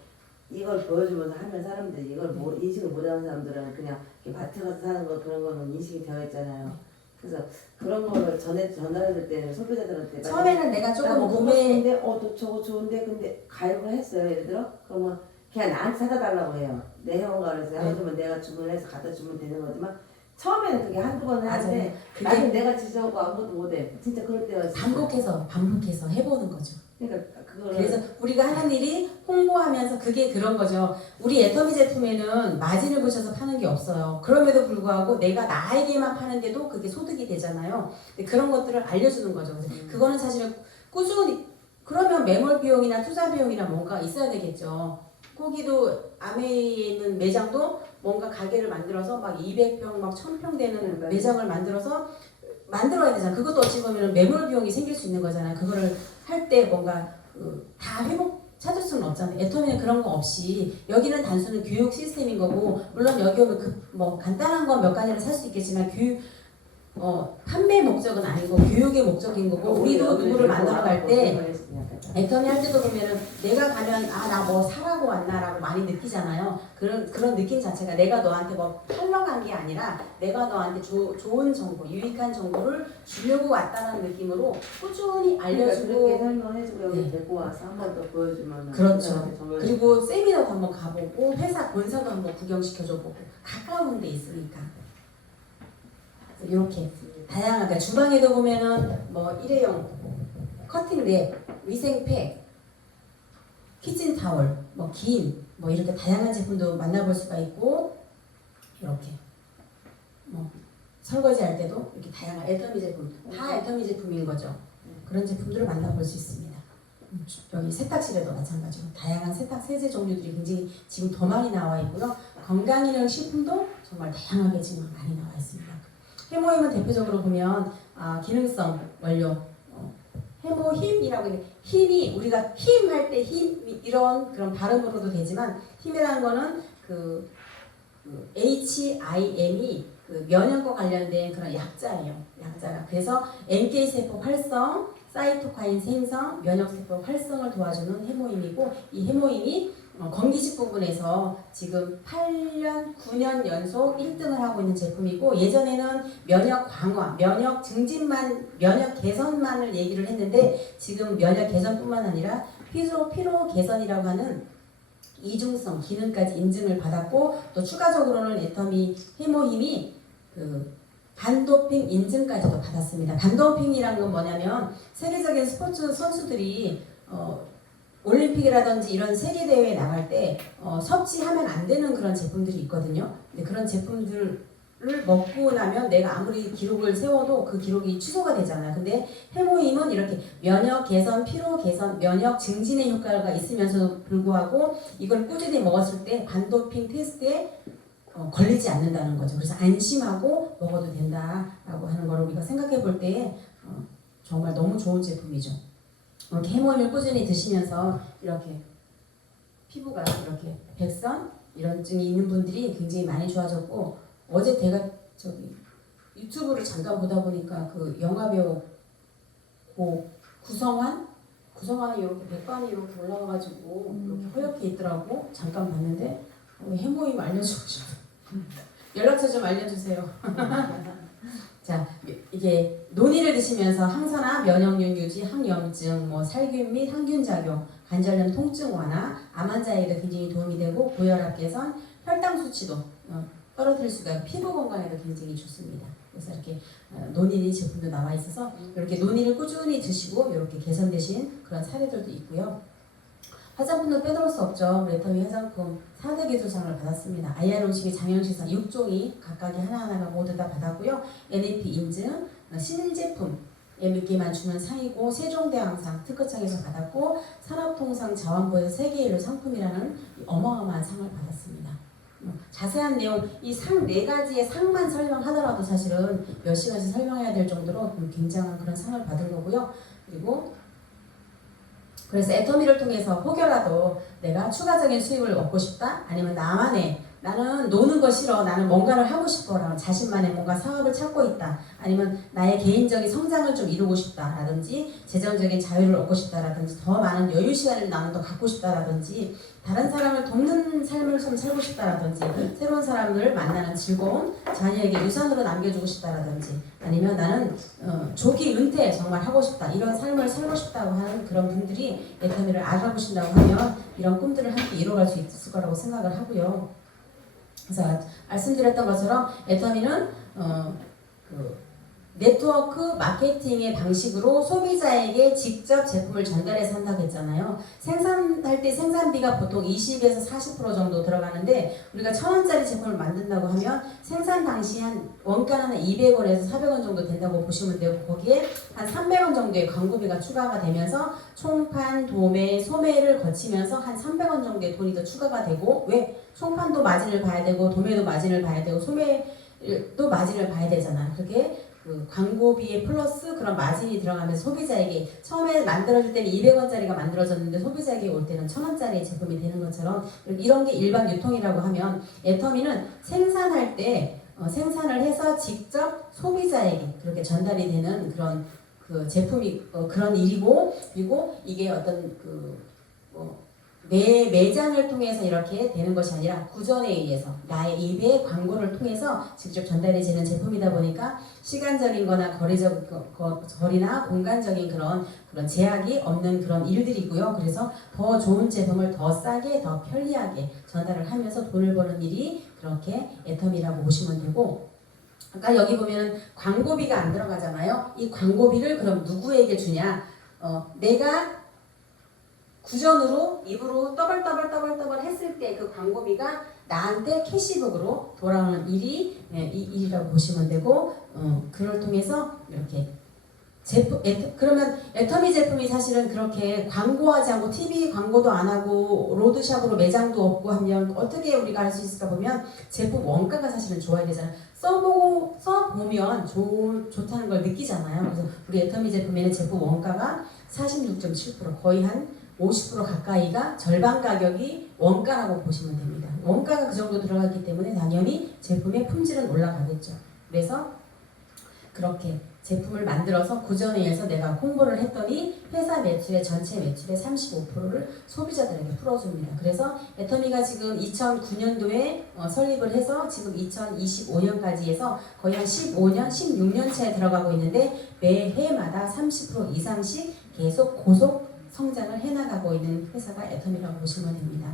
이걸 보여주면서 하면 사람들이 이걸 인식을 못하는 사람들은 그냥 이렇게 마트 가서 사는 거 그런 거는 인식이 되어 있잖아요. 그래서 그런 거를 전달해줄 때는 소비자들한테 처음에는 내가 조금 구매 좋은데 저거 좋은데 근데 가입을 했어요. 예를 들어 그러면 그냥 나한테 사다 달라고 해요. 내 회원가에서 해주면 내가 주문을 해서 갖다 주면 되는 거지만 처음에는 그게 한두 번 하는데 나중에 내가 지저하고 아무것도 못해. 진짜 그럴 때가 있어요. 반복해서 해보는 거죠. 그러니까 그거를 그래서 우리가 하는 일이 홍보하면서 그게 그런 거죠. 우리 애터미 제품에는 마진을 붙여서 파는 게 없어요. 그럼에도 불구하고 내가 나에게만 파는데도 그게 소득이 되잖아요. 근데 그런 것들을 알려주는 거죠. 그래서 그거는 사실은 꾸준히 그러면 매몰 비용이나 투자 비용이나 뭔가 있어야 되겠죠. 거기도 아메이에 있는 매장도 뭔가 가게를 만들어서 막 200평, 막 1000평 되는 매장을 만들어야 되잖아. 그것도 어찌 보면 매몰 비용이 생길 수 있는 거잖아요. 그거를 할 때 뭔가 다 회복 찾을 수는 없잖아요. 애터미는 그런 거 없이 여기는 단순히 교육 시스템인 거고 물론 여기 오면 뭐 간단한 거 몇 가지를 살 수 있겠지만 판매 목적은 아니고 교육의 목적인 거고 우리도 누구를 만나러 갈 때 애터미 할 때도 보면은 내가 가면 나 뭐 사라고 왔나라고 많이 느끼잖아요. 그런 느낌 자체가 내가 너한테 뭐 팔러 간 게 아니라 내가 너한테 좋은 정보, 유익한 정보를 주려고 왔다는 느낌으로 꾸준히 알려주고 그렇게 설명해주고 여기 네. 데리고 와서 한 번 더 보여주면 그렇죠. 그리고 세미나도 한번 가보고 회사 본사도 한번 구경시켜줘보고 가까운 데 있으니까 이렇게 다양하게 주방에도 보면은 뭐 일회용 커팅랩, 위생팩, 키친타월, 뭐 김, 뭐 이렇게 다양한 제품도 만나볼 수가 있고 이렇게 뭐 설거지 할 때도 이렇게 다양한 애터미 제품 다 애터미 제품인 거죠. 그런 제품들을 만나볼 수 있습니다. 여기 세탁실에도 마찬가지로 다양한 세탁 세제 종류들이 굉장히 지금 더 많이 나와 있고요. 건강기능 식품도 정말 다양하게 지금 많이 나와 있습니다. 해모임은 대표적으로 보면 기능성 원료 해모힘이라고 해요. 힘이 우리가 힘 할 때 힘 이런 그런 발음으로도 되지만 힘이라는 거는 그 HIM이 그 면역과 관련된 그런 약자예요. 약자가 그래서 NK 세포 활성, 사이토카인 생성, 면역 세포 활성을 도와주는 해모임이고 이 해모임이 건기식 부분에서 지금 8년, 9년 연속 1등을 하고 있는 제품이고 예전에는 면역 강화, 면역 증진만, 면역 개선만을 얘기를 했는데 지금 면역 개선뿐만 아니라 피로 개선이라고 하는 이중성 기능까지 인증을 받았고 또 추가적으로는 애터미 해모힘이 그 반도핑 인증까지도 받았습니다. 반도핑이란 건 뭐냐면 세계적인 스포츠 선수들이 올림픽이라든지 이런 세계 대회에 나갈 때 섭취하면 안 되는 그런 제품들이 있거든요. 근데 그런 제품들을 먹고 나면 내가 아무리 기록을 세워도 그 기록이 취소가 되잖아요. 근데 해모임은 이렇게 면역 개선, 피로 개선, 면역 증진의 효과가 있으면서도 불구하고 이걸 꾸준히 먹었을 때 반도핑 테스트에 걸리지 않는다는 거죠. 그래서 안심하고 먹어도 된다라고 하는 걸 우리가 생각해 볼 때 정말 너무 좋은 제품이죠. 이렇게 해모임을 꾸준히 드시면서 이렇게 피부가 이렇게 백선 이런 증이 있는 분들이 굉장히 많이 좋아졌고 어제 제가 유튜브를 잠깐 보다 보니까 그 영화배우 구성환이 이렇게 백반이 이렇게 올라와가지고 이렇게 허옇게 있더라고. 잠깐 봤는데 해모임 알려주고 싶어요. 연락처 좀 알려주세요. 자, 이게 논이를 드시면서 항산화, 면역력 유지, 항염증, 살균 및 항균 작용, 관절염 통증 완화, 암 환자에도 굉장히 도움이 되고 고혈압 개선, 혈당 수치도 떨어뜨릴 수가 있고 피부 건강에도 굉장히 좋습니다. 그래서 이렇게 논이 제품도 나와 있어서 이렇게 논이를 꾸준히 드시고 이렇게 개선되신 그런 사례들도 있고요. 화장품도 빼놓을 수 없죠. 애터미 화장품 4대 개조상을 받았습니다. IR 음식이 장영식상 6종이 각각이 하나하나가 모두 다 받았고요. NAP 인증, 신제품 MBK만 주는 상이고 세종대왕상 특허청에서 받았고 산업통상자원부에서 세계 1로 상품이라는 어마어마한 상을 받았습니다. 자세한 내용 이 상 4가지의 상만 설명하더라도 사실은 몇 시간씩 설명해야 될 정도로 굉장한 그런 상을 받은 거고요. 그리고 그래서 애터미를 통해서 혹여라도 내가 추가적인 수입을 얻고 싶다 아니면 나는 노는 거 싫어 나는 뭔가를 하고 싶어라는 자신만의 뭔가 사업을 찾고 있다 아니면 나의 개인적인 성장을 좀 이루고 싶다라든지 재정적인 자유를 얻고 싶다라든지 더 많은 여유 시간을 나는 더 갖고 싶다라든지 다른 사람을 돕는 삶을 좀 살고 싶다라든지 새로운 사람을 만나는 즐거움 자녀에게 유산으로 남겨주고 싶다라든지 아니면 나는 조기 은퇴 정말 하고 싶다 이런 삶을 살고 싶다고 하는 그런 분들이 애터미를 알아보신다고 하면 이런 꿈들을 함께 이뤄갈 수 있을 거라고 생각을 하고요. 그래서 말씀드렸던 것처럼 애터미는 네트워크 마케팅의 방식으로 소비자에게 직접 제품을 전달해서 한다고 했잖아요. 생산할 때 생산비가 보통 20에서 40% 정도 들어가는데 우리가 1,000원짜리 제품을 만든다고 하면 생산 당시 한 원가는 한 200원에서 400원 정도 된다고 보시면 되고 거기에 한 300원 정도의 광고비가 추가가 되면서 총판, 도매, 소매를 거치면서 한 300원 정도의 돈이 더 추가가 되고 왜? 총판도 마진을 봐야 되고 도매도 마진을 봐야 되고 소매도 마진을 봐야 되잖아. 그게 그 광고비에 플러스 그런 마진이 들어가면서 소비자에게 처음에 만들어줄 때는 200원짜리가 만들어졌는데 소비자에게 올 때는 1,000원짜리 제품이 되는 것처럼 이런 게 일반 유통이라고 하면 애터미는 생산할 때 생산을 해서 직접 소비자에게 그렇게 전달이 되는 그런 그 제품이 그런 일이고 그리고 이게 어떤 내 매장을 통해서 이렇게 되는 것이 아니라 구전에 의해서 나의 입의 광고를 통해서 직접 전달해지는 제품이다 보니까 시간적인 거나 거리나 공간적인 그런 제약이 없는 그런 일들이고요. 그래서 더 좋은 제품을 더 싸게 더 편리하게 전달을 하면서 돈을 버는 일이 그렇게 애터미라고 보시면 되고 아까 여기 보면은 광고비가 안 들어가잖아요. 이 광고비를 그럼 누구에게 주냐? 내가 구전으로 입으로 떠벌떠벌 했을 때 그 광고비가 나한테 캐시북으로 돌아오는 일이 이 일이라고 보시면 되고 그걸 통해서 이렇게 그러면 애터미 제품이 사실은 그렇게 광고하지 않고 TV 광고도 안 하고 로드샵으로 매장도 없고 하면 어떻게 우리가 할 수 있을까 보면 제품 원가가 사실은 좋아야 되잖아요. 써보면 좋다는 걸 느끼잖아요. 그래서 우리 애터미 제품에는 제품 원가가 46.7% 거의 한 50% 가까이가 절반 가격이 원가라고 보시면 됩니다. 원가가 그 정도 들어갔기 때문에 당연히 제품의 품질은 올라가겠죠. 그래서 그렇게 제품을 만들어서 구전에 의해서 내가 홍보를 했더니 회사 매출의 전체 매출의 35%를 소비자들에게 풀어줍니다. 그래서 애터미가 지금 2009년도에 설립을 해서 지금 2025년까지 해서 거의 한 15년, 16년 차에 들어가고 있는데 매해마다 30% 이상씩 계속 고속 성장을 해나가고 있는 회사가 애터미라고 보시면 됩니다.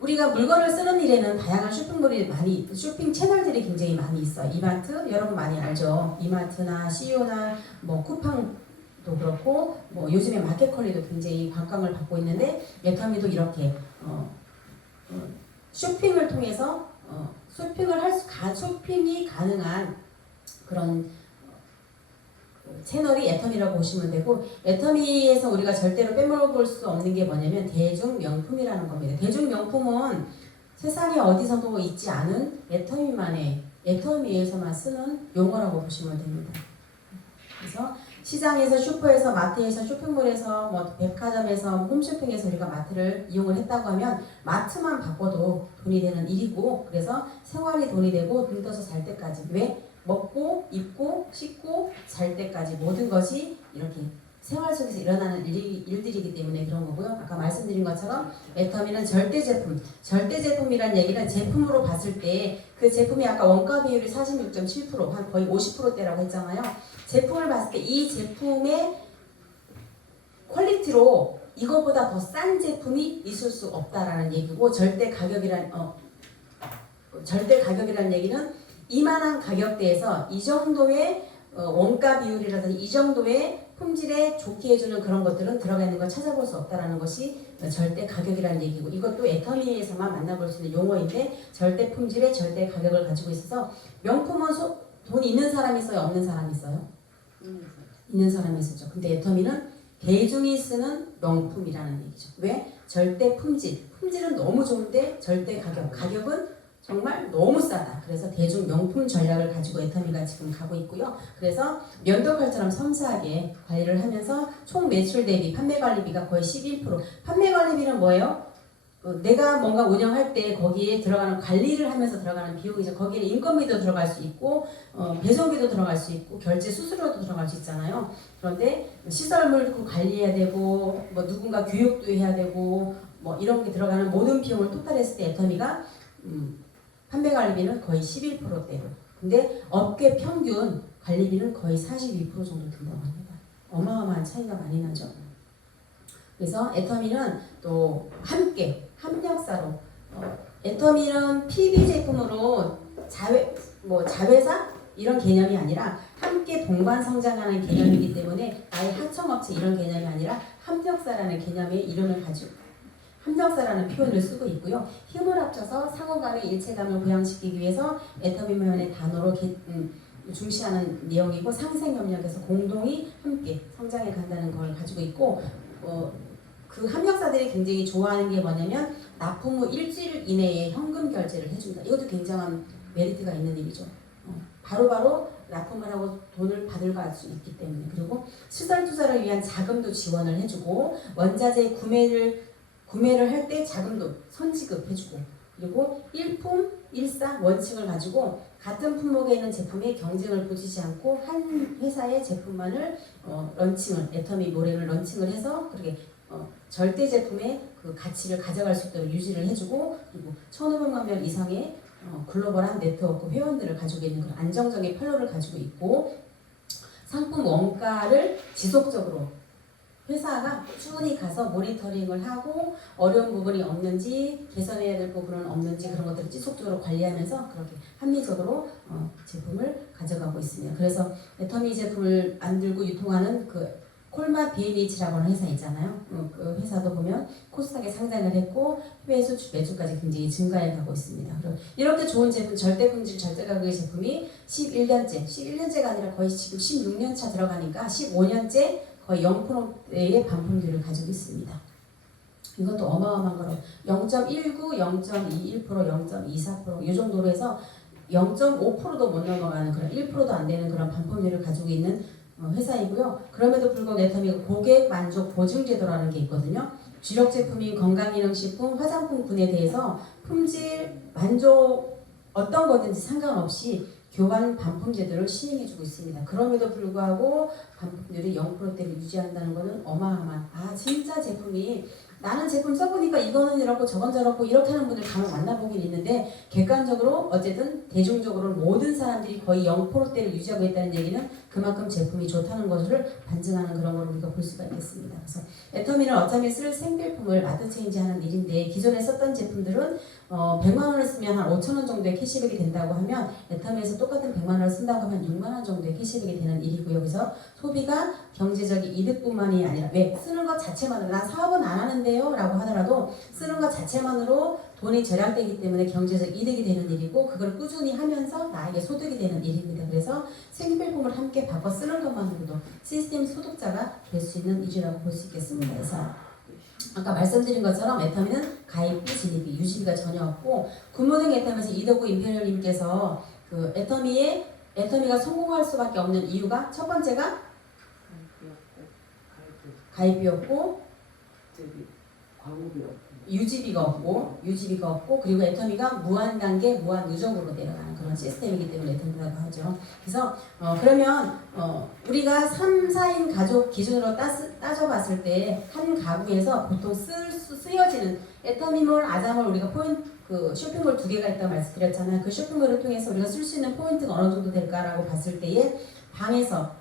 우리가 물건을 쓰는 일에는 다양한 쇼핑 채널들이 굉장히 많이 있어요. 이마트 여러분 많이 알죠. 이마트나 CU나 뭐 쿠팡도 그렇고 뭐 요즘에 마켓컬리도 굉장히 관광을 받고 있는데 애터미도 이렇게 쇼핑을 통해서 쇼핑이 가능한 그런 채널이 애터미라고 보시면 되고 애터미에서 우리가 절대로 빼먹을 수 없는 게 뭐냐면 대중명품이라는 겁니다. 대중명품은 세상에 어디서도 있지 않은 애터미에서만 쓰는 용어라고 보시면 됩니다. 그래서 시장에서 슈퍼에서 마트에서 쇼핑몰에서 뭐 백화점에서 홈쇼핑에서 우리가 마트를 이용을 했다고 하면 마트만 바꿔도 돈이 되는 일이고 그래서 생활이 돈이 되고 눈 떠서 잘 때까지 왜? 먹고 입고 씻고 잘 때까지 모든 것이 이렇게 생활 속에서 일어나는 일들이기 때문에 그런 거고요. 아까 말씀드린 것처럼 애터미는 절대제품이란 얘기는 제품으로 봤을 때 그 제품이 아까 원가 비율이 46.7% 한 거의 50%대라고 했잖아요. 제품을 봤을 때 이 제품의 퀄리티로 이거보다 더 싼 제품이 있을 수 없다라는 얘기고 절대 가격이란 얘기는 이만한 가격대에서 이 정도의 원가 비율이라든지 이 정도의 품질에 좋게 해주는 그런 것들은 들어가 있는 걸 찾아볼 수 없다라는 것이 절대 가격이라는 얘기고 이것도 애터미에서만 만나볼 수 있는 용어인데 절대 품질에 절대 가격을 가지고 있어서 명품은 돈 있는 사람이 있어요? 없는 사람이 있어요? 있는 사람이 쓰죠. 근데 애터미는 대중이 쓰는 명품이라는 얘기죠. 왜? 절대 품질은 너무 좋은데 절대 가격은 정말 너무 싸다. 그래서 대중 명품 전략을 가지고 애터미가 지금 가고 있고요. 그래서 면도칼처럼 섬세하게 관리를 하면서 총 매출 대비 판매 관리비가 거의 11%. 판매 관리비는 뭐예요? 내가 뭔가 운영할 때 거기에 들어가는 관리를 하면서 들어가는 비용이죠. 거기에 인건비도 들어갈 수 있고 배송비도 들어갈 수 있고 결제 수수료도 들어갈 수 있잖아요. 그런데 시설물 관리해야 되고 뭐 누군가 교육도 해야 되고 뭐 이런 게 들어가는 모든 비용을 토탈했을 때 애터미가 판매 관리비는 거의 11%대로. 근데 업계 평균 관리비는 거의 42% 정도 든다고 합니다. 어마어마한 차이가 많이 나죠. 그래서 애터미는 또 함께 합력사로 애터미는 PB 제품으로 자회사 이런 개념이 아니라 함께 동반 성장하는 개념이기 때문에 아예 하청업체 이런 개념이 아니라 합력사라는 개념의 이름을 가지고 합력사라는 표현을 쓰고 있고요. 힘을 합쳐서 상호간의 일체감을 부양시키기 위해서 애터미면의 단어로 중시하는 내용이고 상생협력에서 공동이 함께 성장해 간다는 걸 가지고 있고 그 합력사들이 굉장히 좋아하는 게 뭐냐면 납품 후 일주일 이내에 현금 결제를 해준다. 이것도 굉장한 메리트가 있는 일이죠. 바로바로 납품을 하고 돈을 받을 수 있기 때문에 그리고 시설 투자를 위한 자금도 지원을 해주고 원자재 구매를 할 때 자금도 선지급해주고 그리고 일품 일사 원칙을 가지고 같은 품목에 있는 제품이 경쟁을 부딪히지 않고 한 회사의 제품만을 애터미 모랭을 런칭을 해서 그렇게 절대 제품의 그 가치를 가져갈 수 있도록 유지를 해주고 그리고 1,500만 명 이상의 글로벌한 네트워크 회원들을 가지고 있는 그런 안정적인 팔로를 가지고 있고 상품 원가를 지속적으로 회사가 꾸준히 가서 모니터링을 하고 어려운 부분이 없는지 개선해야 될 부분은 없는지 그런 것들을 지속적으로 관리하면서 그렇게 합리적으로 제품을 가져가고 있습니다. 그래서 애터미 제품을 만들고 유통하는 그 콜마 B&H라고 하는 회사 있잖아요. 그 회사도 보면 코스닥에 상장을 했고 해외 수출 매출까지 굉장히 증가해 가고 있습니다. 그리고 이렇게 좋은 제품 절대 품질 절대 가격의 제품이 11년째가 아니라 거의 지금 16년 차 들어가니까 15년째 거의 0%의 반품률을 가지고 있습니다. 이것도 어마어마한 거로 0.19, 0.21%, 0.24% 이 정도로 해서 0.5%도 못 넘어가는 그런 1%도 안 되는 그런 반품률을 가지고 있는 회사이고요. 그럼에도 불구하고 애터미가 고객 만족 보증 제도라는 게 있거든요. 주력 제품인 건강기능식품, 화장품군에 대해서 품질 만족 어떤 거든지 상관없이 교환 반품 제도를 시행해주고 있습니다. 그럼에도 불구하고 반품률이 0%대를 유지한다는 것은 어마어마한 진짜 제품이 나는 제품 써보니까 이거는 이렇고 저건 저렇고 이렇게 하는 분들 간혹 만나보긴 있는데 객관적으로 어쨌든 대중적으로 모든 사람들이 거의 0%대를 유지하고 있다는 얘기는 그만큼 제품이 좋다는 것을 반증하는 그런 걸 우리가 볼 수가 있겠습니다. 그래서 애터미는 어차피 쓸 생필품을 마트 체인지하는 일인데 기존에 썼던 제품들은 100만 원을 쓰면 한 5천 원 정도의 캐시백이 된다고 하면 애터미에서 똑같은 100만 원을 쓴다고 하면 6만 원 정도의 캐시백이 되는 일이고요. 그래서 소비가 경제적인 이득뿐만이 아니라 왜 쓰는 것 자체만으로 나 사업은 안 하는데요 라고 하더라도 쓰는 것 자체만으로 돈이 절약되기 때문에 경제적 이득이 되는 일이고 그걸 꾸준히 하면서 나에게 소득이 되는 일입니다. 그래서 생필품을 함께 바꿔 쓰는 것만으로도 시스템 소득자가 될 수 있는 일이라고 볼 수 있겠습니다. 그래서 아까 말씀드린 것처럼 애터미는 가입비, 진입비, 유지비가 전혀 없고 굿모닝 애터미에서 이덕구 임페리얼님께서 그 애터미가 성공할 수밖에 없는 이유가 첫 번째가 가입비였고 유지비가 없고 그리고 애터미가 무한 단계 무한 누적으로 내려가는 그런 시스템이기 때문에 애터미라고 하죠. 그래서 그러면 우리가 3, 4인 가족 기준으로 따져봤을 때 한 가구에서 보통 쓰여지는 애터미몰, 아자몰 우리가 그 쇼핑몰 2개가 있다고 말씀드렸잖아요. 그 쇼핑몰을 통해서 우리가 쓸 수 있는 포인트가 어느 정도 될까라고 봤을 때에 방에서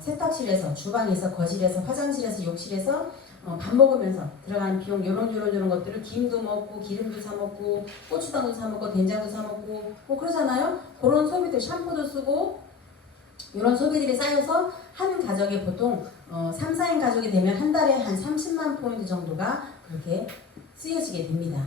세탁실에서 주방에서 거실에서 화장실에서 욕실에서 밥 먹으면서 들어가는 비용 요런 것들을 김도 먹고 기름도 사 먹고 고추장도 사 먹고 된장도 사 먹고 뭐 그러잖아요. 그런 소비들 샴푸도 쓰고 이런 소비들이 쌓여서 한 가정에 보통 3, 4인 가족이 되면 한 달에 한 30만 포인트 정도가 그렇게 쓰여지게 됩니다.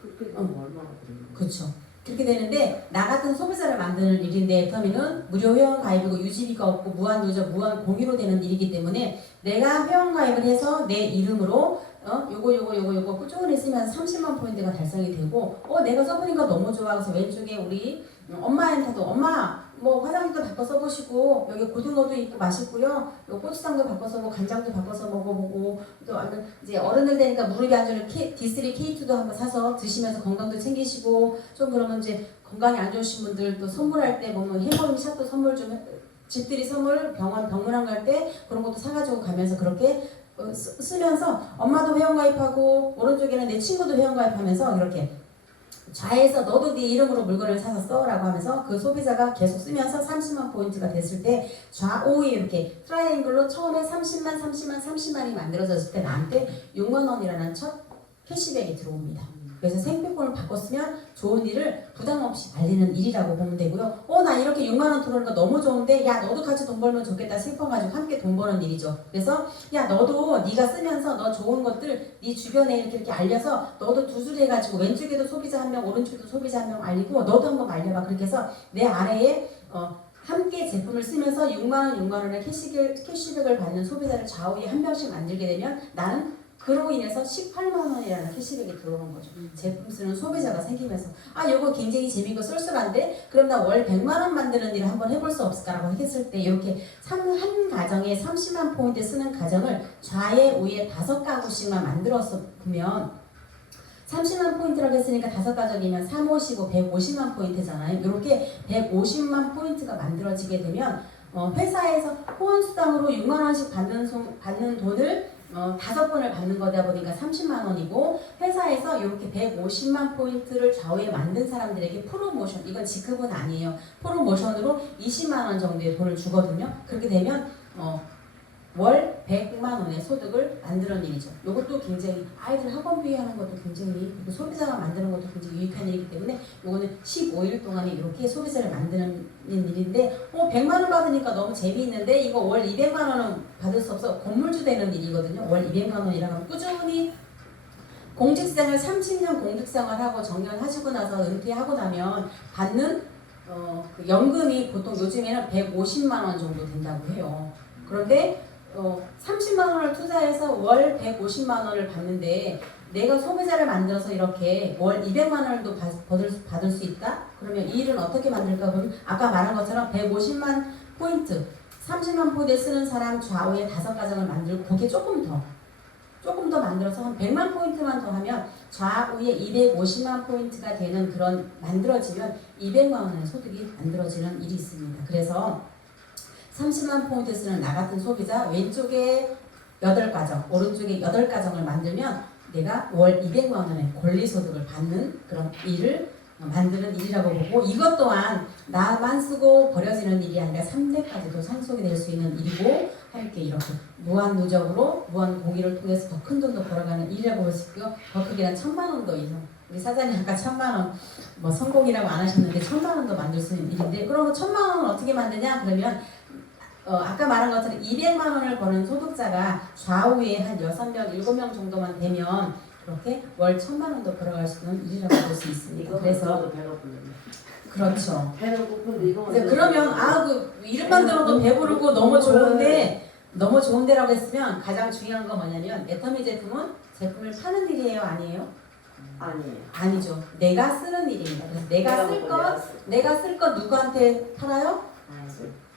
그렇게 되면 얼마나 되는 거예요? 그렇죠. 그렇게 되는데 나 같은 소비자를 만드는 일인데 애터미는 무료 회원 가입이고 유지비가 없고 무한 누적 무한 공유로 되는 일이기 때문에 내가 회원 가입을 해서 내 이름으로 요거 꾸준히 쓰면서 30만 포인트가 달성이 되고 내가 써보니까 너무 좋아. 그래서 왼쪽에 우리 엄마한테도 엄마 뭐 화장지도 바꿔 써보시고 여기 고등어도 있고 맛있고요. 요 고추장도 바꿔서 뭐 간장도 바꿔서 먹어보고 또 이제 어른들 되니까 무릎이 안 좋은 D3 K2도 한번 사서 드시면서 건강도 챙기시고 좀 그러면 이제 건강이 안 좋으신 분들 또 선물할 때 보면 해머링 샷도 선물 좀 집들이 선물 병문안 갈 때 그런 것도 사가지고 가면서 그렇게 쓰면서 엄마도 회원가입하고 오른쪽에는 내 친구도 회원가입하면서 이렇게 좌에서 너도 네 이름으로 물건을 사서 써라고 하면서 그 소비자가 계속 쓰면서 30만 포인트가 됐을 때 좌우에 이렇게 트라이앵글로 처음에 30만이 만들어졌을 때 나한테 6만 원이라는 첫 캐시백이 들어옵니다. 그래서 생필품을 바꿔 쓰면 좋은 일을 부담 없이 알리는 일이라고 보면 되고요. 나 이렇게 6만 원 들어오는 거 너무 좋은데 야 너도 같이 돈 벌면 좋겠다 싶어가지고 함께 돈 버는 일이죠. 그래서 야 너도 네가 쓰면서 너 좋은 것들 네 주변에 이렇게 알려서 너도 두 줄 해가지고 왼쪽에도 소비자 한 명 오른쪽에도 소비자 한 명 알리고 너도 한번 알려봐. 그렇게 해서 내 아래에 함께 제품을 쓰면서 6만 원의 캐시백을 받는 소비자를 좌우에 한 명씩 만들게 되면 나는 그로 인해서 18만 원이라는 캐시백이 들어오는 거죠. 제품 쓰는 소비자가 생기면서 이거 굉장히 재미있고 쏠쏠한데 그럼 나 월 100만 원 만드는 일을 한번 해볼 수 없을까라고 했을 때 이렇게 한 가정에 30만 포인트 쓰는 가정을 좌에 우에 5가구씩만 만들어서 보면 30만 포인트라고 했으니까 5가정이면 3, 5, 15, 150만 포인트잖아요. 이렇게 150만 포인트가 만들어지게 되면 회사에서 후원수당으로 6만 원씩 받는 돈을 5번을 받는 거다 보니까 30만 원이고 회사에서 이렇게 150만 포인트를 좌우에 만든 사람들에게 프로모션 이건 지급은 아니에요. 프로모션으로 20만 원 정도의 돈을 주거든요. 그렇게 되면 월 100만 원의 소득을 만드는 일이죠. 이것도 굉장히 아이들 학원비 하는 것도 굉장히 그리고 소비자가 만드는 것도 굉장히 유익한 일이기 때문에 이거는 15일 동안에 이렇게 소비자를 만드는 일인데 100만 원 받으니까 너무 재미있는데 이거 월 200만 원은 받을 수 없어 건물주 되는 일이거든요. 월 200만 원이라고 하면 꾸준히 공직생활 30년 공직생활하고 정년하시고 나서 은퇴하고 나면 받는 그 연금이 보통 요즘에는 150만 원 정도 된다고 해요. 그런데 30만 원을 투자해서 월 150만 원을 받는데 내가 소비자를 만들어서 이렇게 월 200만 원도 받을 수 있다? 그러면 이 일은 어떻게 만들까? 그러면 아까 말한 것처럼 150만 포인트, 30만 포인트 쓰는 사람 좌우에 5가정을 만들고 거기에 조금 더 조금 더 만들어서 한 100만 포인트만 더 하면 좌우에 250만 포인트가 되는 그런 만들어지면 200만 원의 소득이 만들어지는 일이 있습니다. 그래서 30만 포인트 쓰는 나 같은 소비자 왼쪽에 8가정, 오른쪽에 8가정을 만들면 내가 월 200만 원의 권리소득을 받는 그런 일을 만드는 일이라고 보고, 이것 또한 나만 쓰고 버려지는 일이 아니라 3대까지도 상속이 될 수 있는 일이고, 함께 이렇게 무한 누적으로 무한 공의를 통해서 더 큰 돈도 벌어가는 일이라고 볼 수 있고요. 더 크게는 1000만 원도 이상. 우리 사장님 아까 1000만 원 뭐 성공이라고 안 하셨는데 1000만 원도 만들 수 있는 일인데, 그럼 1000만 원을 어떻게 만드냐? 그러면 아까 말한 것처럼 200만 원을 버는 소득자가 좌우에 한 6명, 7명 정도만 되면 그렇게 월 1000만 원도 벌어갈 수 있는 일이라고 볼 수 있습니다. 이거 그래서 배고프네. 그렇죠. 배는 고픈데 이거 이제 그러면 그 이름만 들어도 배부르고 너무 좋은데라고 했으면 가장 중요한 건 뭐냐면, 애터미 제품은 제품을 파는 일이에요, 아니에요? 아니에요. 아니죠. 내가 쓰는 일입니다. 그래서 내가 쓸 것 누구한테 팔아요?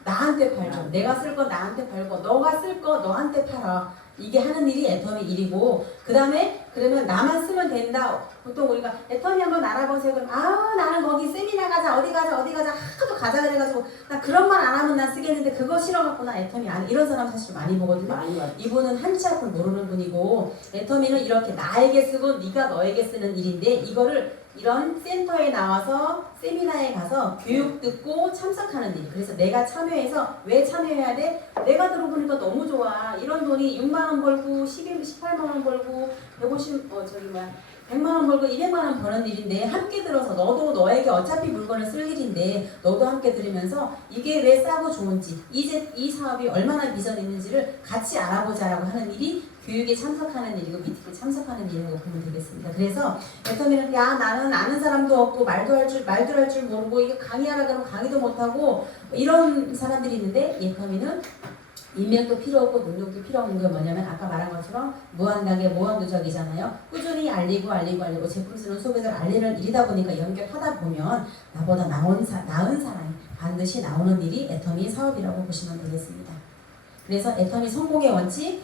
나한테 팔죠. 내가 쓸 거 나한테 팔고, 너가 쓸 거 너한테 팔아. 이게 하는 일이 애터미 일이고, 그 다음에 그러면 나만 쓰면 된다. 보통 우리가 애터미 한번 알아보세요. 그럼 나는 거기 세미나 가자, 어디 가자 하도 가자 그래가지고 나 그런 말 안 하면 난 쓰겠는데 그거 싫어갖고 나 애터미 안 해. 이런 사람 사실 많이 보거든요. 많이 왔죠. 이분은 한치 앞을 모르는 분이고, 애터미는 이렇게 나에게 쓰고 네가 너에게 쓰는 일인데, 이거를 이런 센터에 나와서 세미나에 가서 교육 듣고 참석하는 일. 그래서 내가 참여해서, 왜 참여해야 돼? 내가 들어보니까 너무 좋아. 이런 돈이 6만 원 벌고 18만 원 벌고 100만 원 벌고 200만 원 버는 일인데, 함께 들어서 너도 너에게 어차피 물건을 쓸 일인데 너도 함께 들으면서 이게 왜 싸고 좋은지, 이 사업이 얼마나 비전이 있는지를 같이 알아보자라고 하는 일이 교육에 참석하는 일이고 미팅에 참석하는 일이라고 보면 되겠습니다. 그래서 애터미는 나는 아는 사람도 없고 말도 할 줄 모르고 이게 강의하라 그러면 강의도 못하고 이런 사람들이 있는데, 애터미는 인맥도 필요 없고 능력도 필요 없는 게 뭐냐면, 아까 말한 것처럼 무한단계 무한누적이잖아요. 꾸준히 알리고 제품 쓰는 소비자를 알리는 일이다 보니까 연결하다 보면 나보다 나은 사람이 반드시 나오는 일이 애터미 사업이라고 보시면 되겠습니다. 그래서 애터미 성공의 원칙,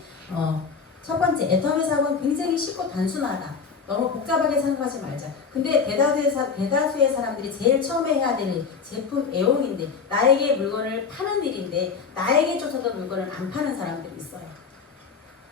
첫 번째, 애터미 사업은 굉장히 쉽고 단순하다. 너무 복잡하게 생각하지 말자. 근데 대다수의 사람들이 제일 처음에 해야 될 일, 제품 애용인데, 나에게 물건을 파는 일인데 나에게 쫓아도 물건을 안 파는 사람들이 있어요.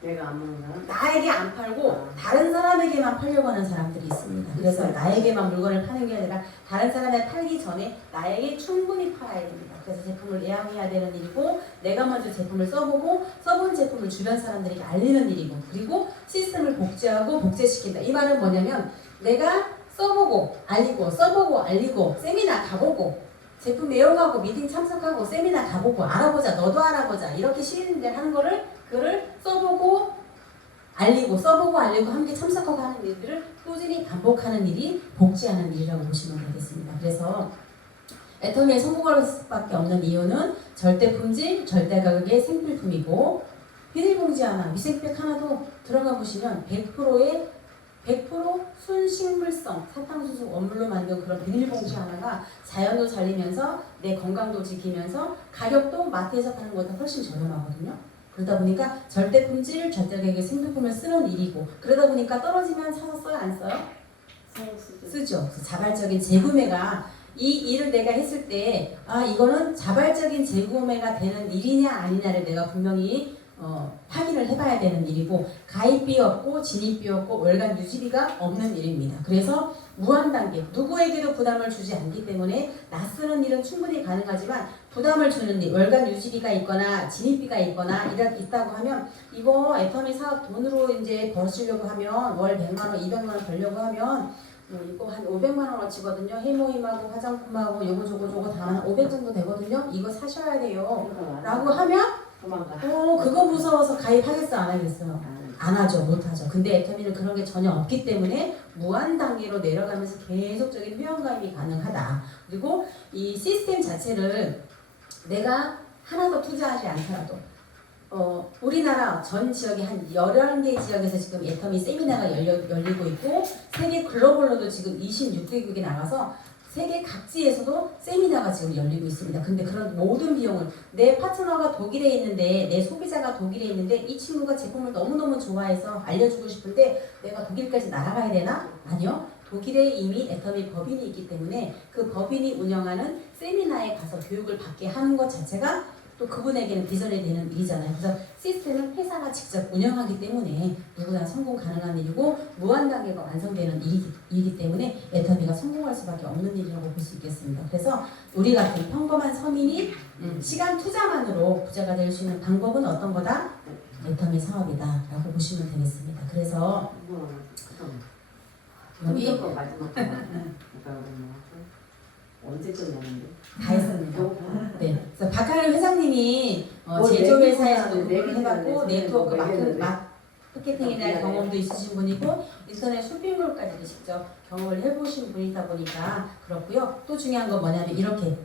내가 안 먹는 사람? 나에게 안 팔고 다른 사람에게만 팔려고 하는 사람들이 있습니다. 그래서 나에게만 물건을 파는 게 아니라 다른 사람에 팔기 전에 나에게 충분히 팔아야 됩니다. 그래서 제품을 애용해야 되는 일이고, 내가 먼저 제품을 써보고 써본 제품을 주변 사람들에게 알리는 일이고, 그리고 시스템을 복제시킨다. 이 말은 뭐냐면, 내가 써보고 알리고 세미나 가보고 제품 애용하고 미팅 참석하고 세미나 가보고 알아보자, 너도 알아보자, 이렇게 시민들 하는 거를 써보고 알리고 함께 참석하고 하는 일들을 꾸준히 반복하는 일이 복제하는 일이라고 보시면 되겠습니다. 그래서 애터미에 성공할 수밖에 없는 이유는 절대 품질, 절대 가격의 생필품이고, 비닐봉지 하나, 미생백 하나도 들어가 보시면 100% 순식물성 사탕수수 원물로 만든 그런 비닐봉지 하나가 자연도 살리면서 내 건강도 지키면서 가격도 마트에서 파는 것보다 훨씬 저렴하거든요. 그러다 보니까 절대 품질, 절대 가격의 생필품을 쓰는 일이고, 그러다 보니까 떨어지면 사서 써요, 안 써요? 쓰죠. 그래서 자발적인 재구매가, 이 일을 내가 했을 때 이거는 자발적인 재구매가 되는 일이냐 아니냐를 내가 분명히 확인을 해봐야 되는 일이고, 가입비 없고 진입비 없고 월간 유지비가 없는 일입니다. 그래서 무한단계, 누구에게도 부담을 주지 않기 때문에 나 쓰는 일은 충분히 가능하지만, 부담을 주는 일, 월간 유지비가 있거나 진입비가 있다고 하면, 이거 애터미 사업 돈으로 이제 벌으시려고 하면 월 100만 원, 200만 원 벌려고 하면 이거 한 500만 원어치거든요. 해모임하고 화장품하고 요거 저거 다 한 500 정도 되거든요. 이거 사셔야 돼요. 라고 하면 그거 무서워서 가입하겠어, 안 하겠어요? 안 하죠, 못 하죠. 근데 애터미는 그런 게 전혀 없기 때문에 무한 단계로 내려가면서 계속적인 회원가입이 가능하다. 그리고 이 시스템 자체를 내가 하나도 투자하지 않더라도 우리나라 전 지역에 한 11개 지역에서 지금 애터미 세미나가 열리고 있고, 세계 글로벌로도 지금 26개국에 나가서 세계 각지에서도 세미나가 지금 열리고 있습니다. 근데 그런 모든 비용을 내 파트너가 독일에 있는데 내 소비자가 독일에 있는데 이 친구가 제품을 너무너무 좋아해서 알려주고 싶은데 내가 독일까지 날아가야 되나? 아니요. 독일에 이미 애터미 법인이 있기 때문에 그 법인이 운영하는 세미나에 가서 교육을 받게 하는 것 자체가 또 그분에게는 비전이 되는 일이잖아요. 그래서 시스템을 회사가 직접 운영하기 때문에 누구나 성공 가능한 일이고 무한 단계가 완성되는 일이기 때문에 애터미가 성공할 수밖에 없는 일이라고 볼 수 있겠습니다. 그래서 우리 같은 평범한 서민이 시간 투자만으로 부자가 될 수 있는 방법은 어떤 거다? 애터미 사업이다라고 보시면 되겠습니다. 그래서 여기 마지막 언제 끝나는데? 다 했습니다. 네. 그래서 박하늘 회장님이 제조회사에서도 근무를 해봤고 네트워크 마케팅에 대한 경험도 있으신 분이고 인터넷 쇼핑몰까지도 직접 경험을 해보신 분이다 보니까 그렇고요. 또 중요한 건 뭐냐면 이렇게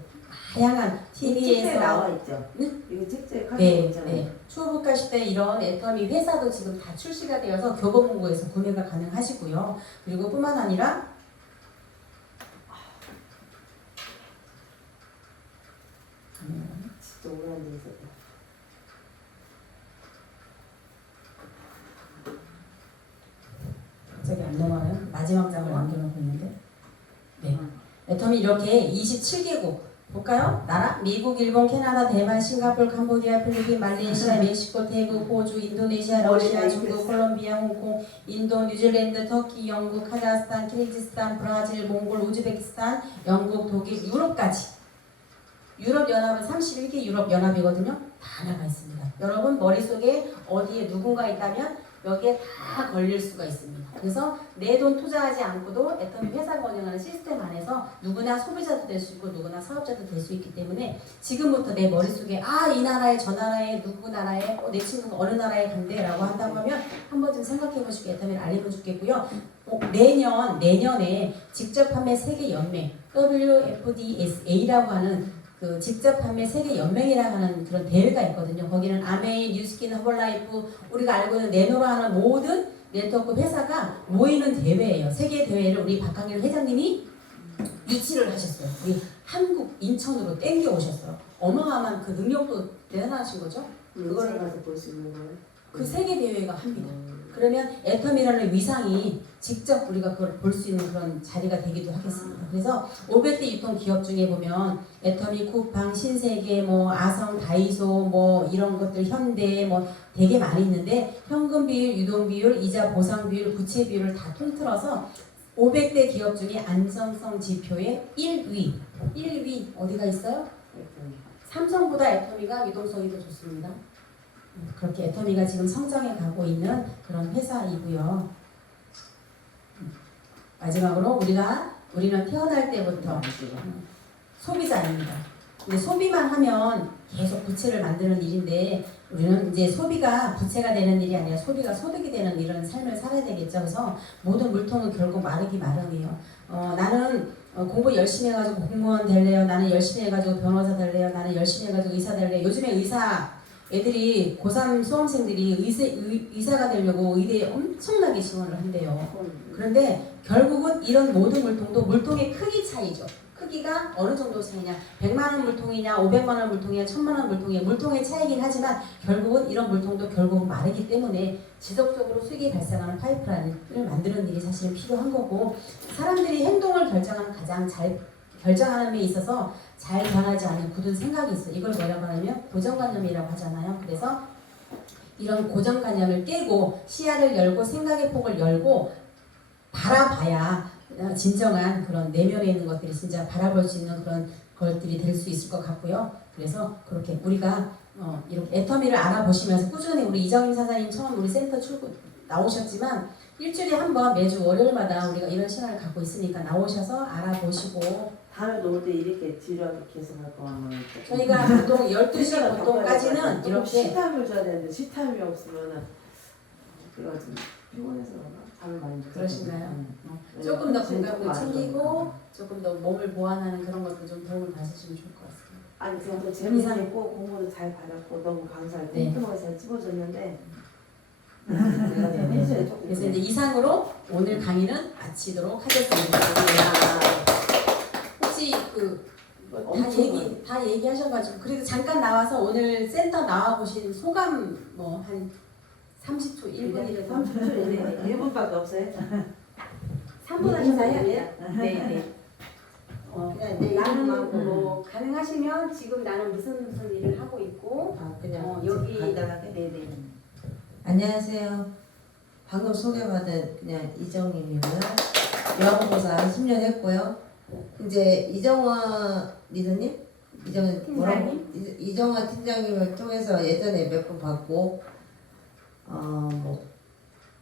다양한 책에 TV에서 나와 있죠. 네? 이거 책자에 가지고 네, 있잖아요. 네. 추후부가 시대 이런 애터미 회사도 지금 다 출시가 되어서 교보문고에서 구매가 가능하시고요. 그리고 뿐만 아니라 진짜 오래 앉아 있었다. 갑자기 안 넘어가요? 마지막 장을 남겨놓고 있는데 네. 애터미 이렇게 27개국 볼까요? 나라? 미국, 일본, 캐나다, 대만, 싱가포르, 캄보디아, 필리핀, 말레이시아, 멕시코, 태국, 호주, 인도네시아, 러시아, 중국, 콜롬비아, 홍콩, 인도, 뉴질랜드, 터키, 영국, 카자흐스탄, 키르기스탄, 브라질, 몽골, 우즈베키스탄, 영국, 독일, 유럽까지 유럽연합은 31개 유럽연합이거든요. 다 나가 있습니다. 여러분 머릿속에 어디에 누군가 있다면 여기에 다 걸릴 수가 있습니다. 그래서 내 돈 투자하지 않고도 애터미 회사가 운영하는 시스템 안에서 누구나 소비자도 될 수 있고 누구나 사업자도 될 수 있기 때문에 지금부터 내 머릿속에 이 나라에 저 나라에 누구 나라에 내 친구가 어느 나라에 간대 라고 한다고 하면 한 번쯤 생각해 보시고 애터미를 알리면 좋겠고요. 내년에 직접 판매 세계 연맹 WFDSA라고 하는 그 직접 판매 세계 연맹이라고 하는 그런 대회가 있거든요. 거기는 아메이, 뉴스킨, 허벌라이프 우리가 알고 있는 네노라 하는 모든 네트워크 회사가 모이는 대회예요. 세계 대회를 우리 박강일 회장님이 유치를 하셨어요. 우리 한국 인천으로 땡겨 오셨어요. 어마어마한 그 능력도 대단하신 거죠. 그거를 가서 볼 수 있는 거예요? 그 세계 대회가 합니다. 그러면 애터미라는 위상이 직접 우리가 그걸 볼 수 있는 그런 자리가 되기도 하겠습니다. 그래서 500대 유통 기업 중에 보면 애터미, 쿠팡, 신세계, 뭐 아성, 다이소, 뭐 이런 것들, 현대, 뭐 되게 많이 있는데 현금 비율, 유동 비율, 이자 보상 비율, 부채 비율을 다 통틀어서 500대 기업 중에 안정성 지표의 1위 어디가 있어요? 삼성보다 애터미가 유동성이 더 좋습니다. 그렇게 애터미가 지금 성장해 가고 있는 그런 회사이고요. 마지막으로 우리는 태어날 때부터 소비자입니다. 근데 소비만 하면 계속 부채를 만드는 일인데 우리는 이제 소비가 부채가 되는 일이 아니라 소비가 소득이 되는 이런 삶을 살아야 되겠죠. 그래서 모든 물통은 결국 마르기 마련이에요. 나는 공부 열심히 해가지고 공무원 될래요. 나는 열심히 해가지고 변호사 될래요. 나는 열심히 해가지고 의사 될래요. 요즘에 애들이 고3 수험생들이 의사가 되려고 의대에 엄청나게 지원을 한대요. 그런데 결국은 이런 모든 물통도 물통의 크기 차이죠. 크기가 어느 정도 차이냐, 100만원 물통이냐, 500만원 물통이냐, 1000만원 물통이냐, 물통의 차이긴 하지만 결국은 이런 물통도 결국은 마르기 때문에 지속적으로 수익이 발생하는 파이프라인을 만드는 일이 사실은 필요한 거고 사람들이 행동을 결정하는 데 있어서 잘 변하지 않는 굳은 생각이 있어요. 이걸 뭐라고 하냐면 고정관념이라고 하잖아요. 그래서 이런 고정관념을 깨고 시야를 열고 생각의 폭을 열고 바라봐야 진정한 그런 내면에 있는 것들이 진짜 바라볼 수 있는 그런 것들이 될 수 있을 것 같고요. 그래서 그렇게 우리가 이렇게 애터미를 알아보시면서 꾸준히 우리 이정임 사장님 처음 우리 센터 나오셨지만 일주일에 한 번 매주 월요일마다 우리가 이런 시간을 갖고 있으니까 나오셔서 알아보시고 다음에 놀 때 이렇게 지루하게 계속 할 거면 저희가 보통 12시 보통까지는 이렇게 시타임을 줘야 되는데 시타임이 없으면은 그래가지고 피곤해서 그런가? 잠을 많이 못 그러신가요? 조금 더 건강도 챙기고 조금 더 몸을 보완하는 그런 것도 좀 도움을 받으시면 좋을 것 같습니다. 아니 제가 또 재미있고 공부도 잘 받았고 너무 강사를 꼼꼼하게 잘 찝어줬는데 내가 좀 해줘야 조금 그래서 이제 이상으로 오늘 강의는 마치도록 하겠습니다. 혹시 다 엄청 다 얘기하셔가지고 그래도 잠깐 나와서 오늘 센터 나와 보신 소감 뭐 한 30초 1분이라도 30초 1분밖에 없어요? 3분 하셨나요? 네. 그냥 내 나는 뭐 가능하시면 지금 나는 무슨 일을 하고 있고 그냥 여기 간단하게. 네네. 안녕하세요. 방금 소개받은 그냥 이정님이고요. 영어고사 10년 했고요. 이제 이정화 리더님, 이정화 팀장님을 통해서 예전에 몇 번 봤고, 뭐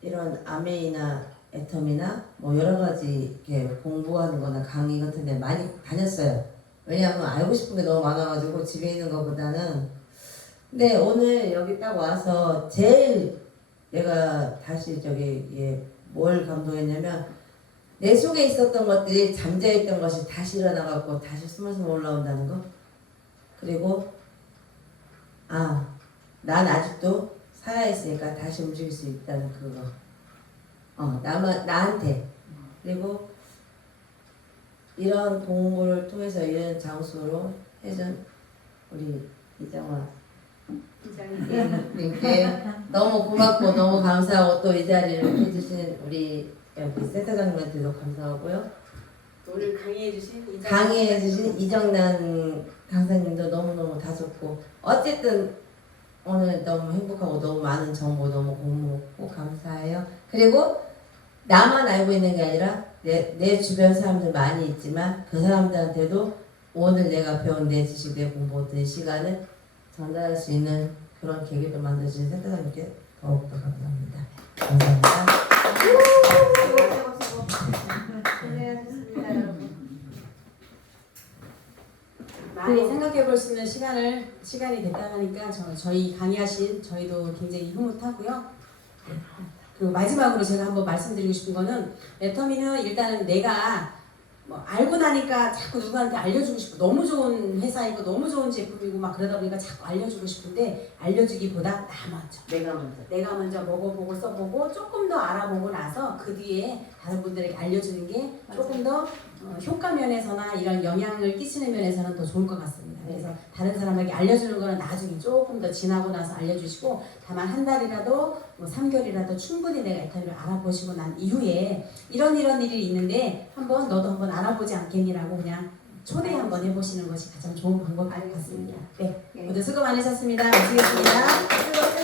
이런 아메이나 애텀이나 뭐 여러 가지 이렇게 공부하는거나 강의 같은데 많이 다녔어요. 왜냐하면 알고 싶은 게 너무 많아가지고 집에 있는 것보다는. 근데 오늘 여기 딱 와서 제일 내가 다시 뭘 감동했냐면 내 속에 있었던 것들이 잠재있던 것이 다시 일어나갖고 다시 스물스물 올라온다는 거. 그리고 난 아직도 살아있으니까 다시 움직일 수 있다는 그거. 나한테. 그리고 이런 공부를 통해서 이런 장소로 해준 우리 이정화 님께 너무 고맙고 너무 감사하고 또 이 자리를 해주신 우리 여기 센터장님한테도 감사하고요. 오늘 강의해주신 강의해주신 이정란 강사님도 너무너무 다 좋고 어쨌든 오늘 너무 행복하고 너무 많은 정보 너무 고맙고 감사해요. 그리고 나만 알고 있는 게 아니라 내 주변 사람들 많이 있지만 그 사람들한테도 오늘 내가 배운 내 지식, 내 공부했던 시간을 전달할 수 있는 그런 계기를 만들어주신 센터장님께 더욱더 감사합니다. 감사합니다. 고생하셨습니다 여러분. 많이 생각해 볼 수 있는 시간이 됐다니까 저희 강의하신 저희도 굉장히 흐뭇하고요. 그리고 마지막으로 제가 한번 말씀드리고 싶은 거는 애터미는 일단은 내가 뭐 알고 나니까 자꾸 누구한테 알려주고 싶고 너무 좋은 회사이고 너무 좋은 제품이고 막 그러다 보니까 자꾸 알려주고 싶은데 알려주기보다 나 먼저 내가 먼저 먹어보고 써보고 조금 더 알아보고 나서 그 뒤에 다른 분들에게 알려주는 게 조금 더 효과 면에서나 이런 영향을 끼치는 면에서는 더 좋을 것 같습니다. 그래서 다른 사람에게 알려주는 거는 나중에 조금 더 지나고 나서 알려주시고 다만 한 달이라도 뭐 3개월이라도 충분히 내가 애터미를 알아보시고 난 이후에 이런 일이 있는데 너도 한번 알아보지 않겠니라고 그냥 초대 한번 해보시는 것이 가장 좋은 방법 같습니다. 네, 모두 수고 많으셨습니다. 마치겠습니다.